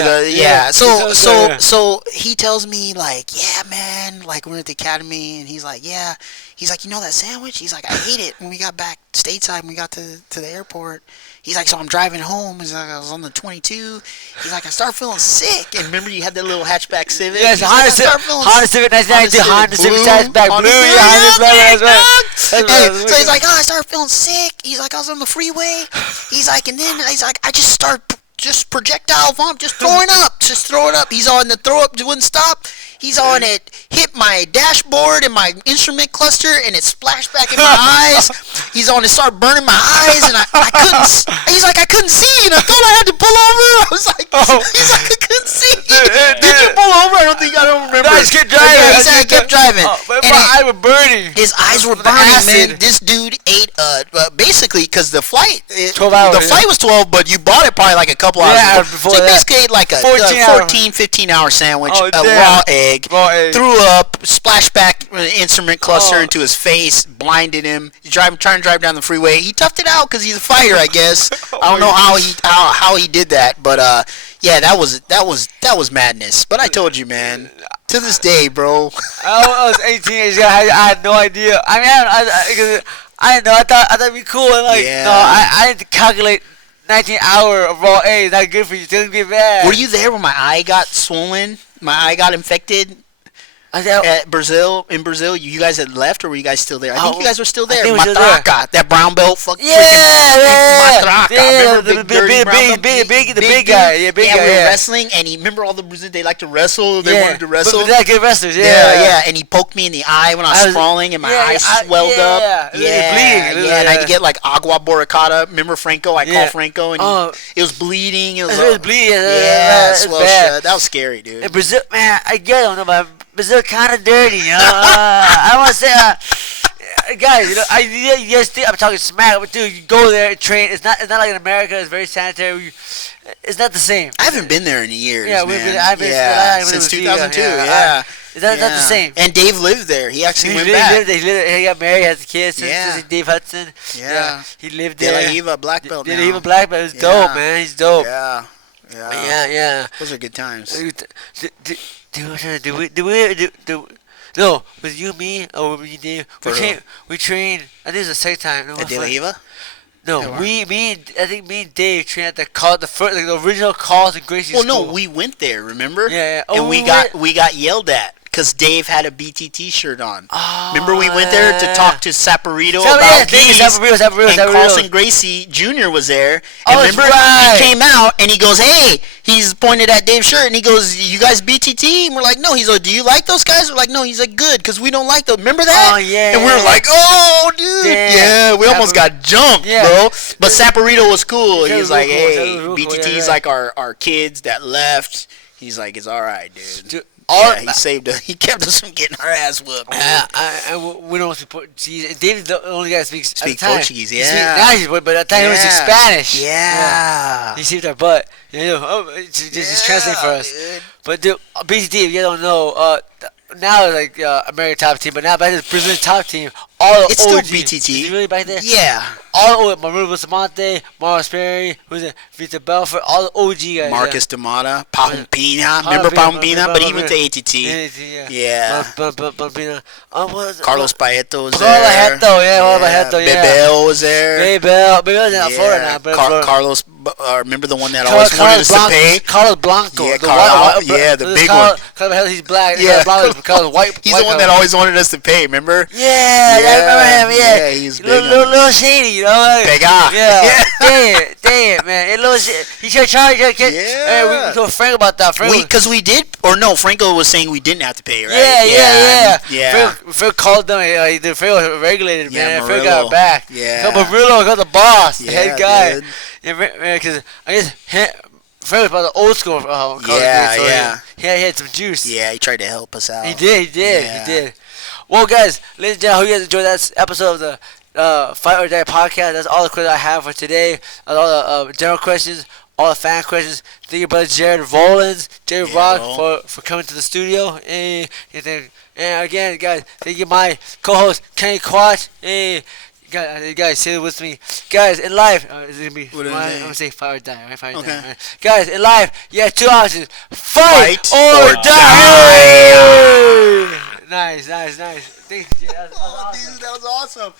So he tells me, like, yeah, man, like, we're at the academy, and he's like, yeah. He's like, you know that sandwich? He's like, I ate it when we got back stateside, when we got to the airport. He's like, so I'm driving home. He's like, I was on the 22. He's like, I started feeling sick. And remember, you had that little hatchback Civic? Yes, Honda Civic, 1992, Honda Civic hatchback, blue. So he's like, I started feeling sick. He's like, I was on the freeway. He's like, and then he's like, I just started projectile vomit, just throwing up. He's on the throw up, wouldn't stop. He's on it, hit my dashboard and my instrument cluster, and it splashed back in my eyes. He's on it, started burning my eyes, and I couldn't. He's like, I couldn't see, and I thought I had to pull over. I was like, he's like, I couldn't see. Did you pull over? I don't remember. No, I just kept driving. Yeah, he said I kept driving. But my eyes were burning. His eyes were burning, man. This dude ate, basically, because the flight, 12 hours. The flight was 12, but you bought it probably like a couple hours before. So he basically ate like a 15-hour sandwich, a raw egg. Threw up, splashed back instrument cluster into his face, blinded him. He's trying to drive down the freeway. He toughed it out because he's a fighter, I guess. I don't know how he did that, but yeah, that was madness. But I told you, man. To this day, bro. I was 18. I had no idea. I mean, I didn't know. I thought it'd be cool. And I didn't calculate. 19-hour of raw egg is not good for you. It's gonna get bad. Were you there when my eye got swollen? My eye got infected? At Brazil, you guys had left, or were you guys still there? I think you guys were still there. Matraca, that brown belt, fucking Matraca. The big guy. Yeah, we were wrestling, and remember all the Brazilians, they like to wrestle. They wanted to wrestle. But they're good wrestlers. And he poked me in the eye when I was sprawling, and my eye swelled up. Yeah, bleeding. And I had to get like agua boricata. Remember Franco? I called Franco, and it was bleeding. It was bleeding. Yeah, swelled shut. That was scary, dude. In Brazil, man, I get it, but Brazil kind of dirty, you know. I don't want to say, guys, you know, you guys think I'm talking smack, but dude, you go there and train. It's not like in America. It's very sanitary. It's not the same. I haven't been there in years. Yeah, I've been since 2002. Yeah. It's not the same. And Dave lived there. He actually went back. He got married, has a kid. Since Dave Hudson. Yeah. He lived there. De La Hiva black belt. De La Hiva black belt. He's dope, man. He's dope. Yeah. Yeah. Those are good times. No, was you, me, or were you, Dave? For who? We trained. I think it was the second time. No, At De La Hiva? no, I think me and Dave trained at the original Carlton Gracie Well, school. no, we went there. Remember? Yeah. And we got yelled at because Dave had a BTT shirt on. Remember we went there to talk to Saporito about geese, and Carlson Gracie Jr. was there. And remember, he came out and he goes, "Hey," he's pointed at Dave's shirt and he goes, "You guys BTT?" And we're like, "No." He's like, "Do you like those guys?" We're like, "No." He's like, "Good, because we don't like them." Remember that? Oh yeah. And we were like, "Oh, dude, yeah." We almost got jumped, bro. But Saporito was cool. He was like, "Hey, BTT's like our kids that left." He's like, "It's all right, dude." He saved us. He kept us from getting our ass whooped. We don't support. David's the only guy that speaks Portuguese. But at the time he was Spanish. Yeah. He saved our butt. Just translate for us. Dude. But dude, BTT, if you don't know, now like American top team, but now back to the Brazilian top team. It's still BTT. Really back there? Yeah. All Maruba Bustamante, Morris Perry, who's it? Vita Belfort, all the OG guys. Marcus Damata, Pampina. Remember Pampina? But he went to ATT. Yeah. Carlos Paeto was there. Bebel was there. Bebel was in Florida now. Carlos, remember the one that always wanted us to pay? Carlos Blanco. The big one. Carlos, he's black. Yeah. Carlos white. He's the one that always wanted us to pay, remember? Yeah. I remember him. Yeah, he's big. Little shady, you know. Pega. Yeah. Dang it, man. He tried to charge. Yeah. We told Frank about that. Because we did, or no? Franco was saying we didn't have to pay, right? Yeah. Frank called them. Frank was regulated, man. Frank got back. Yeah. Murillo got the boss, the head guy. Dude. Yeah, because I guess Frank was about the old school. He had some juice. Yeah, he tried to help us out. He did. Well, guys, ladies and gentlemen, hope you guys enjoyed that episode of the Fight or Die podcast. That's all the questions I have for today. That's all the general questions, all the fan questions. Thank you, brother Jared Rollins, J-Roc, for coming to the studio. And again, guys, thank you, my co-host, Kenny Quatch. Guys, say it with me. Guys, in life, it's going to be, I'm going to say fight or die, right? Fight or die, right? Guys, in life, you have two options. Fight or die! Nice. Thanks, Jay. That was awesome. Dude, that was awesome.